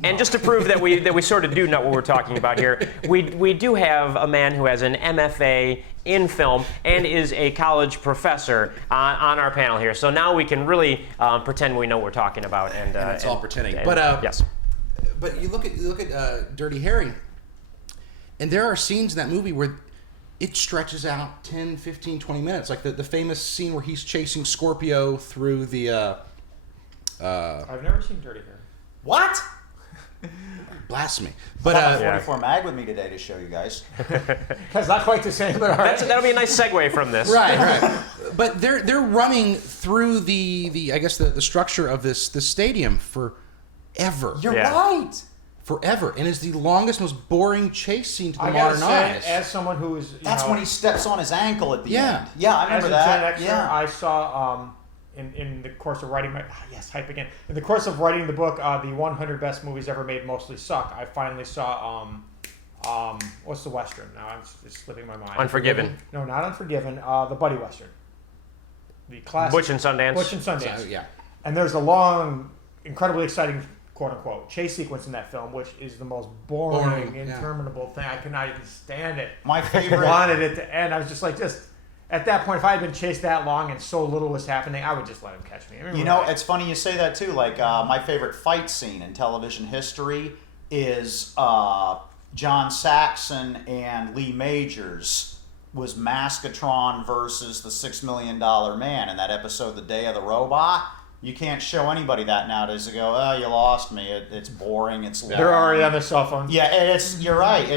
And just to prove that we sort of do know what we're talking about here, we do have a man who has an MFA in film and is a college professor on our panel here. So now we can really pretend we know what we're talking about, and it's all pretending. Yes. But you look at Dirty Harry, and there are scenes in that movie where it stretches out 10, 15, 20 minutes. Like the famous scene where he's chasing Scorpio through the... I've never seen Dirty Harry. What? Blasphemy. But But 44 mag with me today to show you guys. That's not quite the same, but all right. That'll be a nice segue from this. right. But they're running through the I guess the structure of this stadium forever. You're Yeah. right. Forever, and is the longest, most boring chase scene to the I gotta modern say, eyes. as someone who is That's when he steps on his ankle at the Yeah. end. Yeah, I as remember a that. Gen Xer, Yeah. I saw in the course of writing hype again. In the course of writing the book, the 100 best movies ever made mostly suck. I finally saw what's the Western? Now it's slipping my mind. Unforgiven. No, not Unforgiven. The Buddy Western. The classic. Butch and Sundance. Butch and Sundance. So, yeah. And there's a long, incredibly exciting, quote unquote, chase sequence in that film, which is the most boring, interminable thing. I could not even stand it. My I favorite. wanted it to end. I was just at that point, if I had been chased that long and so little was happening, I would just let him catch me. It's funny you say that too. Like my favorite fight scene in television history is John Saxon and Lee Majors was Maskatron versus the $6 Million Man in that episode, The Day of the Robot. You can't show anybody that nowadays. They go, "Oh, you lost me. It's boring. It's long." They're already on their cell phone. Yeah, and you're right.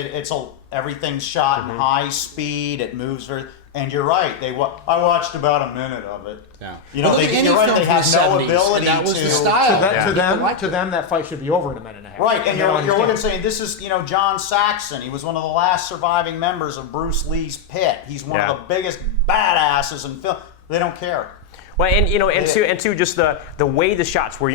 Everything's shot in high speed. It moves very. And you're right. I watched about a minute of it. Yeah. You know, Well, look at any you're right. film They from have the no 70s, ability and that was to. the style. To them, that fight should be over in a minute and a half. Right, and They don't you're looking understand. saying this is John Saxon. He was one of the last surviving members of Bruce Lee's pit. He's one of the biggest badasses in film. They don't care. Well, and just the way the shots were,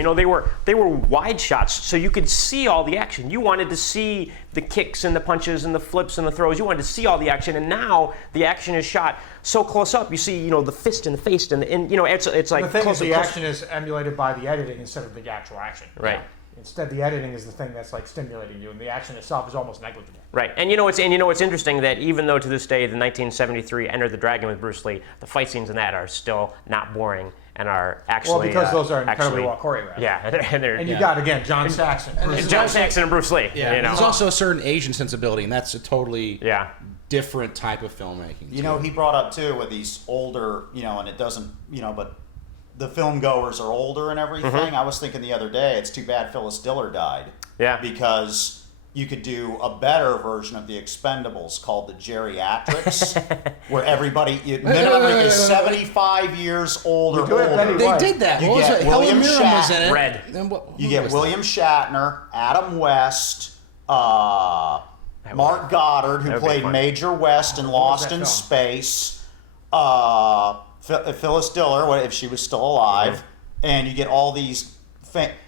they were wide shots, so you could see all the action. You wanted to see the kicks and the punches and the flips and the throws. You wanted to see all the action, and now the action is shot so close up. You see, the fist and the face, and it's like The thing close is, the close. action is emulated by the editing instead of the actual action. Right. Instead, the editing is the thing that's stimulating you, and the action itself is almost negligible. Right, and it's interesting that even though to this day the 1973 Enter the Dragon with Bruce Lee, the fight scenes in that are still not boring and are actually Because those are incredibly well choreographed. Yeah, And you got again John Saxon. and John Saxon and Bruce Lee. Yeah. There's also a certain Asian sensibility, and that's a totally different type of filmmaking. He brought up too with these older, and it doesn't, but the film goers are older and everything. Mm-hmm. I was thinking the other day, it's too bad Phyllis Diller died. Yeah. Because you could do a better version of the Expendables called the Geriatrics, where everybody minimum is 75 years old or do it, Betty older. They White. did that. You What was get it? Helen William Mirren was in it. Red. And You get William Shatner, Adam West, Mark Goddard, who That would be played fun. Major West in Lost in film? Space, Phyllis Diller, if she was still alive, and you get all these.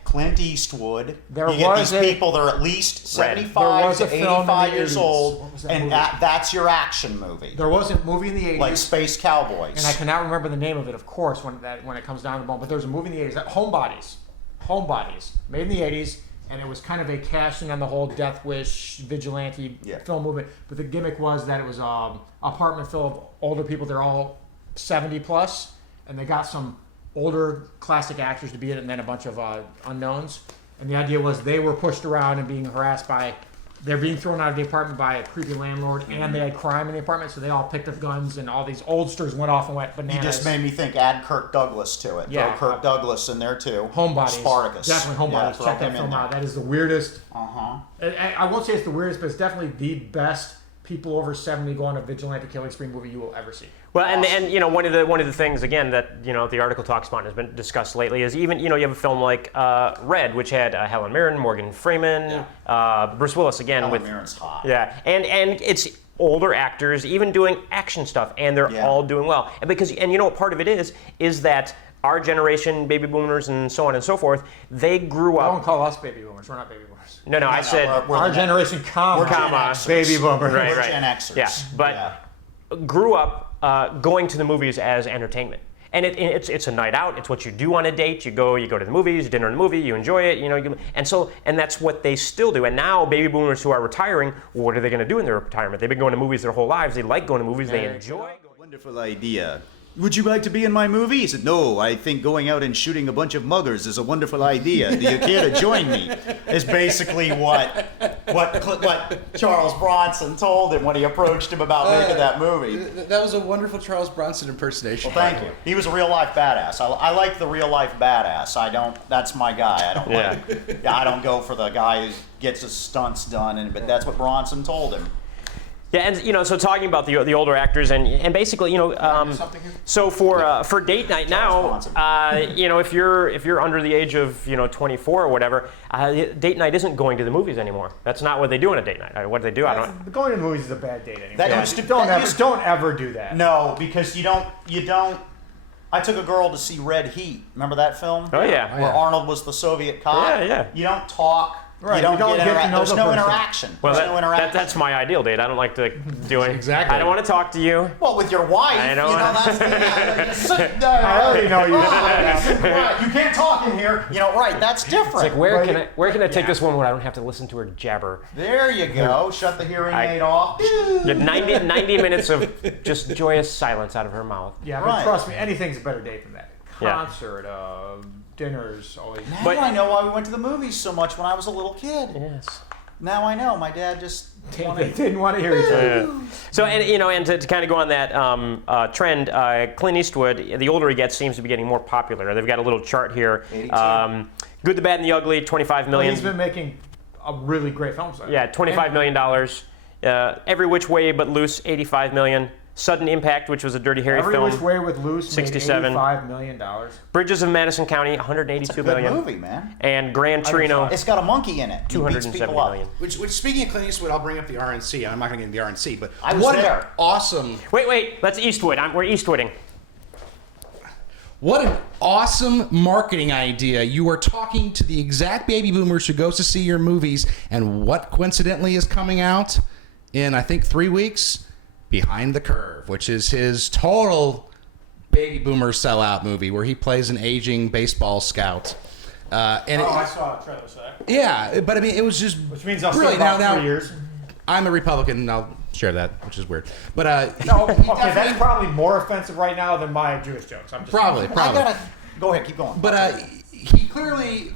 Clint Eastwood. There you get was these a- people that are at least Red. 75 There was to a film in the 85 years 80s. old, What was that and movie? that's your action movie. There was a movie in the 80s. Like Space Cowboys. And I cannot remember the name of it, of course, when it comes down to the bone. But there was a movie in the 80s, Homebodies, made in the 80s, and it was kind of a cashing on the whole Death Wish vigilante film movement. But the gimmick was that it was an apartment full of older people. They're all 70 plus, and they got some older classic actors to be in it, and then a bunch of unknowns. And the idea was they were pushed around and being harassed by. They're being thrown out of the apartment by a creepy landlord, and they had crime in the apartment, so they all picked up guns, and all these oldsters went off and went bananas. You just made me think. Add Kirk Douglas to it. Yeah. Throw Kirk Douglas in there too. Homebodies. Spartacus. Definitely Homebodies. Yeah, throw Check that him in film there. out. That is the weirdest. Uh-huh. I won't say it's the weirdest, but it's definitely the best people over 70 go on a vigilante killing spree movie you will ever see. Well, and you know, one of the things again that the article talks about and has been discussed lately is even you have a film like Red, which had Helen Mirren, Morgan Freeman, Bruce Willis again Helen with Mirren's hot. yeah, and it's older actors even doing action stuff, and they're all doing well. And because you know what part of it is that our generation, baby boomers and so on and so forth, they grew up. Don't call us baby boomers. We're not baby boomers. No, I said we're Our the- generation, we're Gen comma, Xers. baby boomers. Right, We're right. Gen Xers. Yeah, but grew up going to the movies as entertainment. And it's a night out. It's what you do on a date. You go to the movies, dinner in the movie, you enjoy it, and that's what they still do. And now baby boomers who are retiring, what are they going to do in their retirement? They've been going to movies their whole lives. They like going to movies. They enjoy. Wonderful idea. Would you like to be in my movie? He said, no, I think going out and shooting a bunch of muggers is a wonderful idea. Do you care to join me? Is basically what Charles Bronson told him when he approached him about making that movie. That was a wonderful Charles Bronson impersonation. Well, thank you. He was a real life badass. I like the real life badass. That's my guy. I don't go for the guy who gets his stunts done, but that's what Bronson told him. Yeah, and so talking about the older actors and basically so for date night now, if you're under the age of 24 or whatever, date night isn't going to the movies anymore. That's not what they do on a date night. What do they do? I don't. Going to the movies is a bad date anymore. Don't ever do that. No, because you don't. I took a girl to see Red Heat. Remember that film? Oh yeah. Where Arnold was the Soviet cop. Yeah. You don't talk. Right, You don't, you don't get get to know There's the no person. interaction. Well, There's no interaction. that's my ideal date. I don't like to do it. Exactly. I don't want to talk to you. Well, with your wife, I know. that's the I already know you. Right, you can't talk in here. Right, that's different. Like where can I take this one where I don't have to listen to her jabber? There you go. Shut the hearing aid off. Get 90 minutes of just joyous silence out of her mouth. Yeah, but Right. trust me, anything's a better date than that. Yeah. Concert, dinners, always. Now But- I know why we went to the movies so much when I was a little kid. Yes. Now I know. My dad just They wanted. didn't want to hear each other. Yeah. So and to kind of go on that trend, Clint Eastwood, the older he gets, seems to be getting more popular. They've got a little chart here. 82. Good, the Bad, and the Ugly, $25 million. He's been making a really great film. Yeah, $25 million. Every Which Way But Loose, $85 million. Sudden Impact, which was a Dirty Harry Every film, Which Way with Loose, 67. made $85 million. Bridges of Madison County, $182 It's a good million. movie, man. And Gran Torino, It's got a monkey in it. He beats $270 people up. million. Which speaking of Clint Eastwood, I'll bring up the RNC, and I'm not going to get into the RNC, but I was what there. an awesome, Wait, let's Eastwood. We're Eastwooding. what an awesome marketing idea. You are talking to the exact baby boomers who goes to see your movies, and what coincidentally is coming out in, I think, 3 weeks? Behind the Curve, which is his total baby boomer sellout movie where he plays an aging baseball scout. I saw a trailer for that. Yeah, but I mean, it was just Which means I'll really still about now 3 years. I'm a Republican, and I'll share that, which is weird. But No, okay, that's probably more offensive right now than my Jewish jokes. I'm just probably. Go ahead, keep going. But he clearly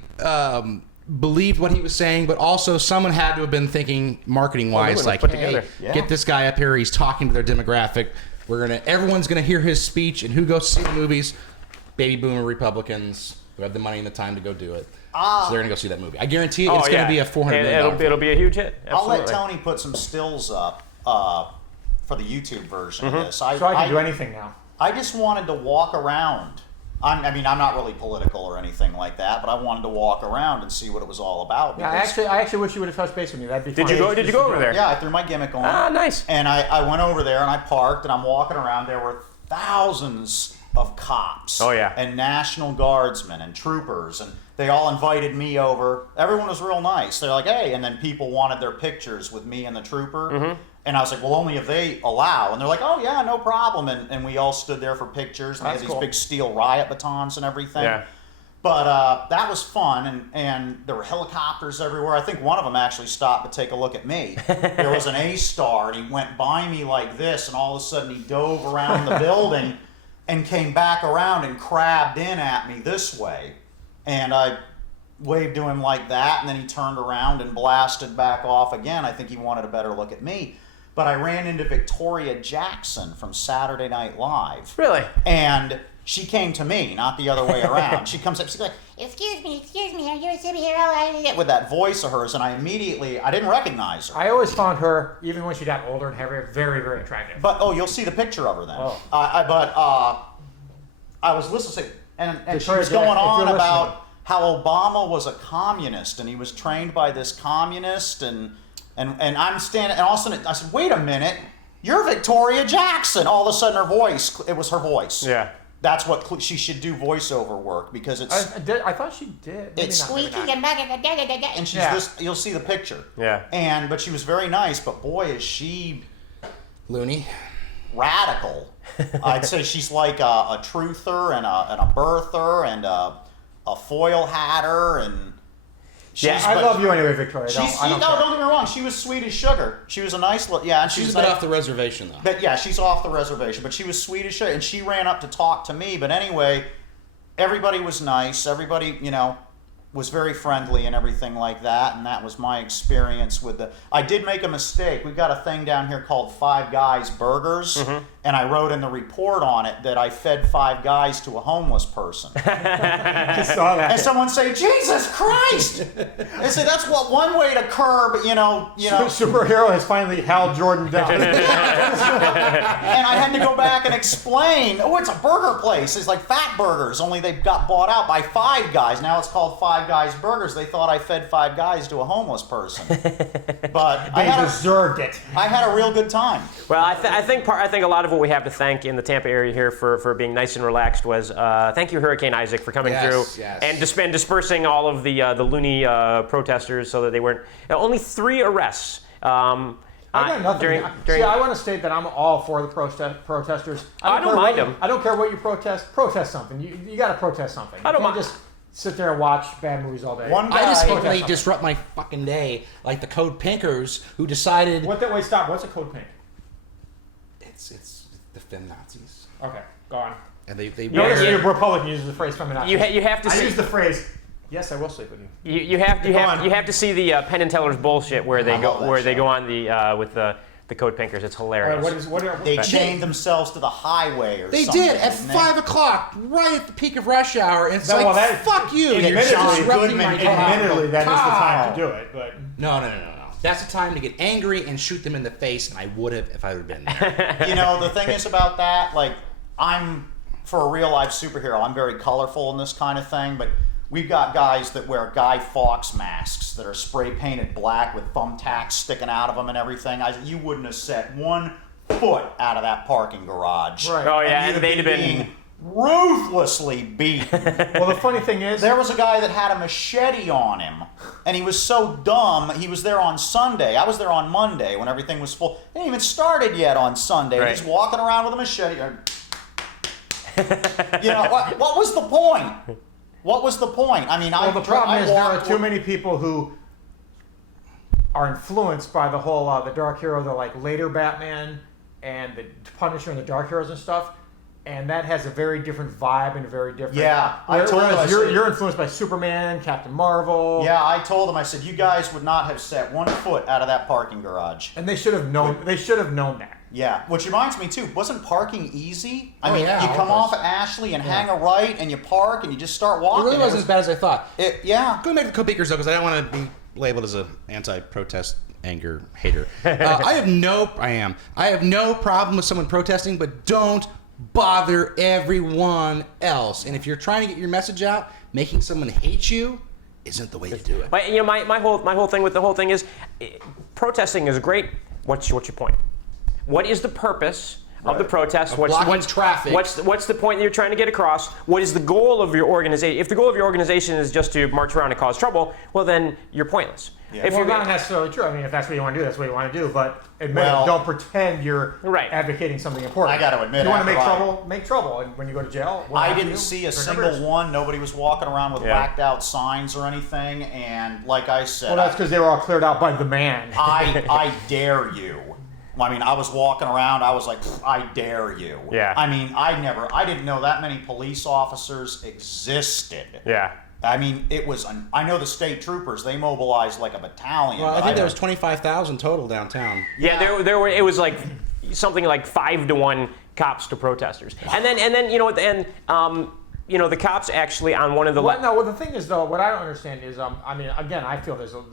believed what he was saying, but also someone had to have been thinking marketing-wise, Well, like, put hey, together. Yeah. get this guy up here. He's talking to their demographic. Everyone's gonna hear his speech, and who goes to see the movies? Baby boomer Republicans who have the money and the time to go do it. So they're gonna go see that movie. I guarantee you, it's gonna be a $400 million. It'll be a huge hit. I'll let Absolutely. Tony put some stills up for the YouTube version Mm-hmm. of this. so I can do anything now. I just wanted to walk around. I'm not really political or anything like that, but I wanted to walk around and see what it was all about. Yeah, because- I actually wish you would have touched base with me. That'd be Did fun. you go over there? Yeah, I threw my gimmick on. Ah, nice. And I went over there and I parked and I'm walking around. There were thousands of cops. Oh, yeah. And National Guardsmen and troopers, and they all invited me over. Everyone was real nice. They're like, hey, and then people wanted their pictures with me and the trooper. And I was like, well, only if they allow. And they're like, oh, yeah, no problem. And we all stood there for pictures. And they had these big steel riot batons and everything. Yeah. But that was fun, and there were helicopters everywhere. I think one of them actually stopped to take a look at me. There was an A-star, and he went by me like this, and all of a sudden he dove around the building and came back around and crabbed in at me this way. And I waved to him like that, and then he turned around and blasted back off again. I think he wanted a better look at me. But I ran into Victoria Jackson from Saturday Night Live. Really? And she came to me, not the other way around. She comes up, she's like, excuse me, are you a superhero? With that voice of hers, and I didn't recognize her. I always found her, even when she got older and heavier, very, very attractive. But, you'll see the picture of her then. Oh. I was listening, and she Victoria was going Jackson, if on you're about listening. how Obama was a communist, and he was trained by this communist, and I'm standing, and all of a sudden, I said, wait a minute, you're Victoria Jackson. All of a sudden, it was her voice. Yeah. That's what she should do, voiceover work, because it's I thought she did. Maybe it's not, maybe squeaky not. and she's Yeah. this. You'll see the picture. Yeah. But she was very nice. But boy, is she Looney. radical. I'd say she's like a truther and a birther and a foil hatter and. I love you anyway, Victoria. Don't get me wrong. She was sweet as sugar. She was a nice look. Yeah, and She's was a bit like, off the reservation, though. But yeah, she's off the reservation. But she was sweet as sugar, and she ran up to talk to me. But anyway, everybody was nice. Everybody, was very friendly and everything like that. And that was my experience with I did make a mistake. We've got a thing down here called Five Guys Burgers, and I wrote in the report on it that I fed Five Guys to a homeless person. I saw that. And someone say, Jesus Christ! They say that's one way to curb, Superhero has finally Hal Jordan down. And I had to go back and explain, it's a burger place. It's like Fat Burgers, only they got bought out by Five Guys. Now it's called Five Guys Burgers. They thought I fed Five Guys to a homeless person. But They deserved it. I had a real good time. Well, I think a lot of what we have to thank in the Tampa area here for being nice and relaxed was thank you, Hurricane Isaac, for coming through and dispersing all of the loony protesters so that they weren't. Only 3 arrests. I got nothing. See, I want to state that I'm all for the protesters. I don't mind them. I don't care what you protest. Protest something. You got to protest something. I don't you can't mind. just sit there and watch bad movies all day. One I just guy- hate when they disrupt my fucking day, like the Code Pinkers, who decided Wait, stop. What's a code pink? it's the fem Nazis, Okay, go on. and they Notice Yeah. the Republican uses the phrase feminazi. You have to I see. use the phrase, yes, I will sleep with you. You have to see the Penn and Teller's bullshit where they I love that they show. go on the with the Code Pinkers. It's hilarious. They chained themselves to the highway or They something. did at didn't they? 5 o'clock, right at the peak of rush hour. And it's No, like, well, that- fuck you! You're Admittedly, disrupting my day. Admittedly, that is the time to do it, but No. That's the time to get angry and shoot them in the face, and I would have if I would have been there. The thing is about that, like, for a real life superhero, I'm very colorful in this kind of thing, but we've got guys that wear Guy Fawkes masks that are spray painted black with thumbtacks sticking out of them and everything. You wouldn't have set 1 foot out of that parking garage. Right. Oh yeah, You'd and they'd have been. being ruthlessly beaten. well, the funny thing is, There was a guy that had a machete on him, and he was so dumb. He was there on Sunday. I was there on Monday when everything was full. It hadn't even started yet on Sunday. Right. He's walking around with a machete. What was the point? What was the point? I mean, the problem is there are walked- too many people who are influenced by the whole the Dark Hero, the like later Batman and the Punisher and the Dark Heroes and stuff. And that has a very different vibe and a very different. Yeah, I told him, I whereas said- you're influenced by Superman, Captain Marvel. Yeah, I told him. I said, you guys would not have set 1 foot out of that parking garage. And they should have known. They should have known that. Yeah, which reminds me too. Wasn't parking easy? I Oh, mean, yeah, you come always. off at Ashley and hang a right, and you park, and you just start It walking. really wasn't as bad as I thought. Yeah. Going back to the Code Pinkers, though, because I don't want to be labeled as an anti-protest anger hater. I have no problem with someone protesting, but don't bother everyone else. And if you're trying to get your message out, making someone hate you isn't the way to do it. But my whole thing with the whole thing is, protesting is great. What's your point? What is the purpose of the protest. Blocking traffic. What's the point that you're trying to get across? What is the goal of your organization? If the goal of your organization is just to march around and cause trouble, well, then you're pointless. Yeah. If you're not necessarily true. I mean, if that's what you want to do, that's what you want to do. But don't pretend you're advocating something important. I got to admit, if you want to make trouble, make trouble. And when you go to jail, I didn't see a single one. Nobody was walking around with whacked out signs or anything. And like I said, well, that's because they were all cleared out by the man. I dare you. I mean, I was walking around. I was like, I dare you. Yeah. I mean, I didn't know that many police officers existed. Yeah. I mean, it was. I know the state troopers. They mobilized like a battalion. Well, I think there was 25,000 total downtown. Yeah, there were. It was like something like 5-to-1 cops to protesters, and then the cops actually on one of the. Well, the thing is though, what I don't understand is, I mean, again, I feel there's a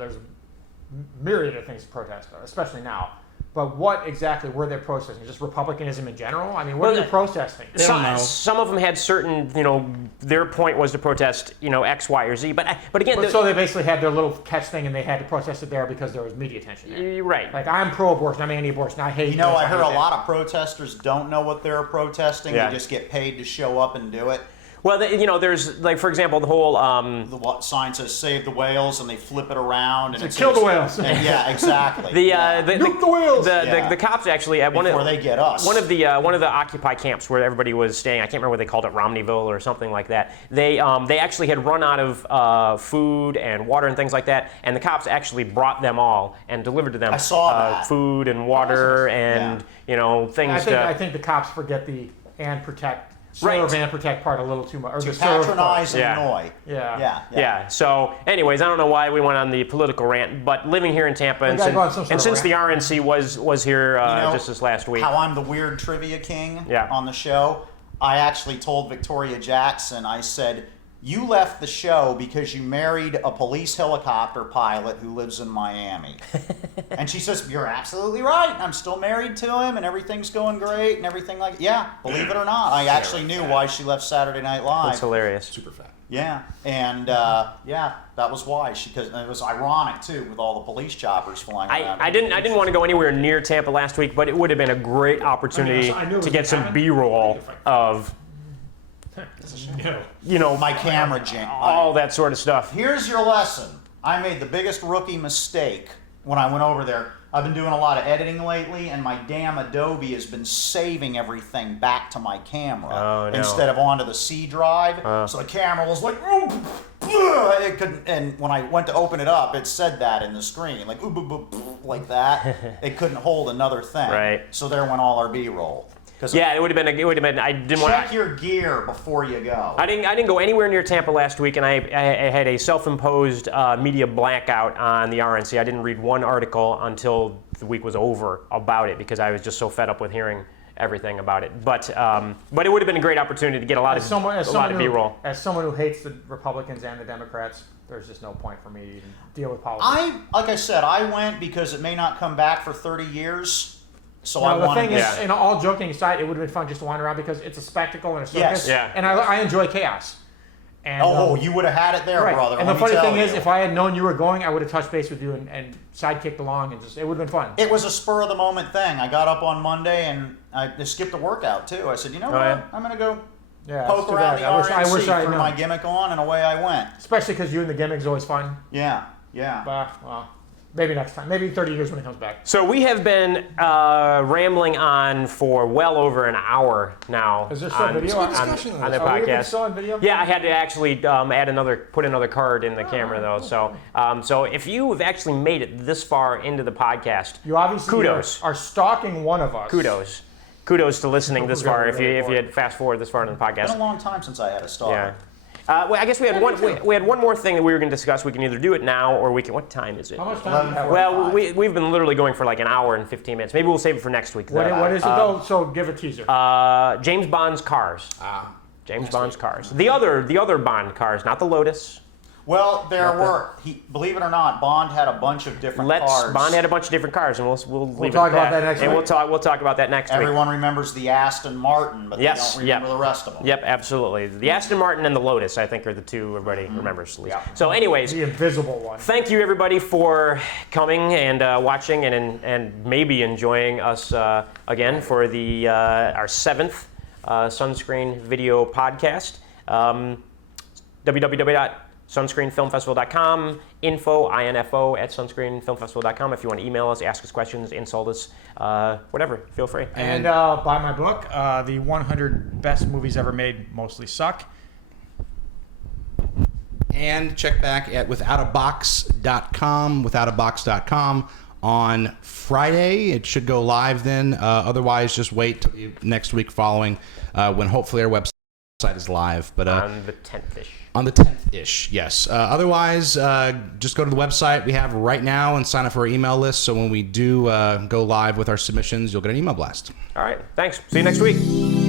myriad of things to protest, especially now. But what exactly were they protesting? Just republicanism in general? I mean, what are they protesting? Some of them had certain, their point was to protest, X, Y, or Z. But again, so they basically had their little catch thing, and they had to protest it there because there was media attention there. Right. Like, I'm pro-abortion, I'm anti-abortion, I hate. I heard a lot of protesters don't know what they're protesting. Yeah. They just get paid to show up and do it. Well, there's, like, for example, the whole... the sign says "Save the whales," and they flip it around and it kill says, the whales. Yeah, exactly. Nuke the whales. The cops actually at Before they get us. one of the Occupy camps where everybody was staying. I can't remember what they called it, Romneyville or something like that. They actually had run out of food and water and things like that, and the cops actually brought them all and delivered to them. I saw that. Food and water and things. I think the cops forget the and protect. Serve and protect part a little too much. Or to the patronize and Yeah. annoy. Yeah. So, anyways, I don't know why we went on the political rant, but living here in Tampa, and since the RNC was here just this last week. How I'm the weird trivia king Yeah. on the show. I actually told Victoria Jackson, I said, you left the show because you married a police helicopter pilot who lives in Miami. And she says, you're absolutely right. I'm still married to him and everything's going great and everything like that. Yeah, believe it or not. I actually knew why she left Saturday Night Live. That's hilarious. Super fat. Yeah, and that was why. Because it was ironic too with all the police choppers flying around. I didn't want to go anywhere near Tampa last week, but it would have been a great opportunity to get some B-roll of my camera jam. all that sort of stuff. Here's your lesson. I made the biggest rookie mistake when I went over there. I've been doing a lot of editing lately, and my damn Adobe has been saving everything back to my camera instead of onto the C drive. So the camera was like, it couldn't. And when I went to open it up, it said that in the screen, like like that. It couldn't hold another thing. Right. So there went all our B-roll. Yeah, it would have been. I didn't want. Check your gear before you go. I didn't go anywhere near Tampa last week, and I had a self-imposed media blackout on the RNC. I didn't read one article until the week was over about it because I was just so fed up with hearing everything about it. But it would have been a great opportunity to get a lot of B-roll. As someone who hates the Republicans and the Democrats, there's just no point for me to even deal with politics. Like I said, I went because it may not come back for 30 years. So the thing is, all joking aside, it would have been fun just to wander around because it's a spectacle and a circus. Yes. Yeah. And I enjoy chaos. And, you would have had it there, right. brother. And the funny thing is, if I had known you were going, I would have touched base with you and sidekicked along, and it would have been fun. It was a spur of the moment thing. I got up on Monday and I skipped a workout too. I said, you know what? Yeah. I'm going to go poke around the RNC, threw known. my gimmick on, and away I went. Especially because you and the gimmick's always fun. Yeah. Well, maybe next time. Maybe 30 years when it comes back. So we have been rambling on for well over an hour now. Is there still video on the podcast? Still on video? Yeah, I had to actually put another card in the camera though. So if you have actually made it this far into the podcast, you obviously kudos. Are stalking one of us. Kudos to listening this far. If you had fast forward this far into the podcast. It's been a long time since I had a stalker. Yeah. Well, I guess we had one more thing that we were going to discuss. We can either do it now or we can. What time is it? How much time do you have? Well, we've been literally going for like an hour and 15 minutes. Maybe we'll save it for next week. What is it though? So give a teaser. James Bond's cars. James Bond's cars. The other Bond cars, not the Lotus. Well, believe it or not, Bond had a bunch of different cars. Bond had a bunch of different cars, and we'll leave talk it at about that next and week. we'll talk about that next week. Everyone remembers the Aston Martin, but Yes, they don't remember the rest of them. Yep, absolutely. The Aston Martin and the Lotus, I think, are the two everybody remembers. At least. Yeah. So, anyways, The invisible one. thank you everybody for coming and watching and maybe enjoying us again for the our 7th Sunscreen video podcast. www.sunscreenfilmfestival.com, info at sunscreenfilmfestival.com. If you want to email us, ask us questions, insult us, whatever, feel free. And buy my book, The 100 Best Movies Ever Made Mostly Suck. And check back at withoutabox.com on Friday. It should go live then. Otherwise, just wait till next week following when hopefully our website is live. But On the 10th-ish. on the 10th-ish, yes. Otherwise, just go to the website we have right now and sign up for our email list. So when we do go live with our submissions, you'll get an email blast. All right, thanks. See you next week.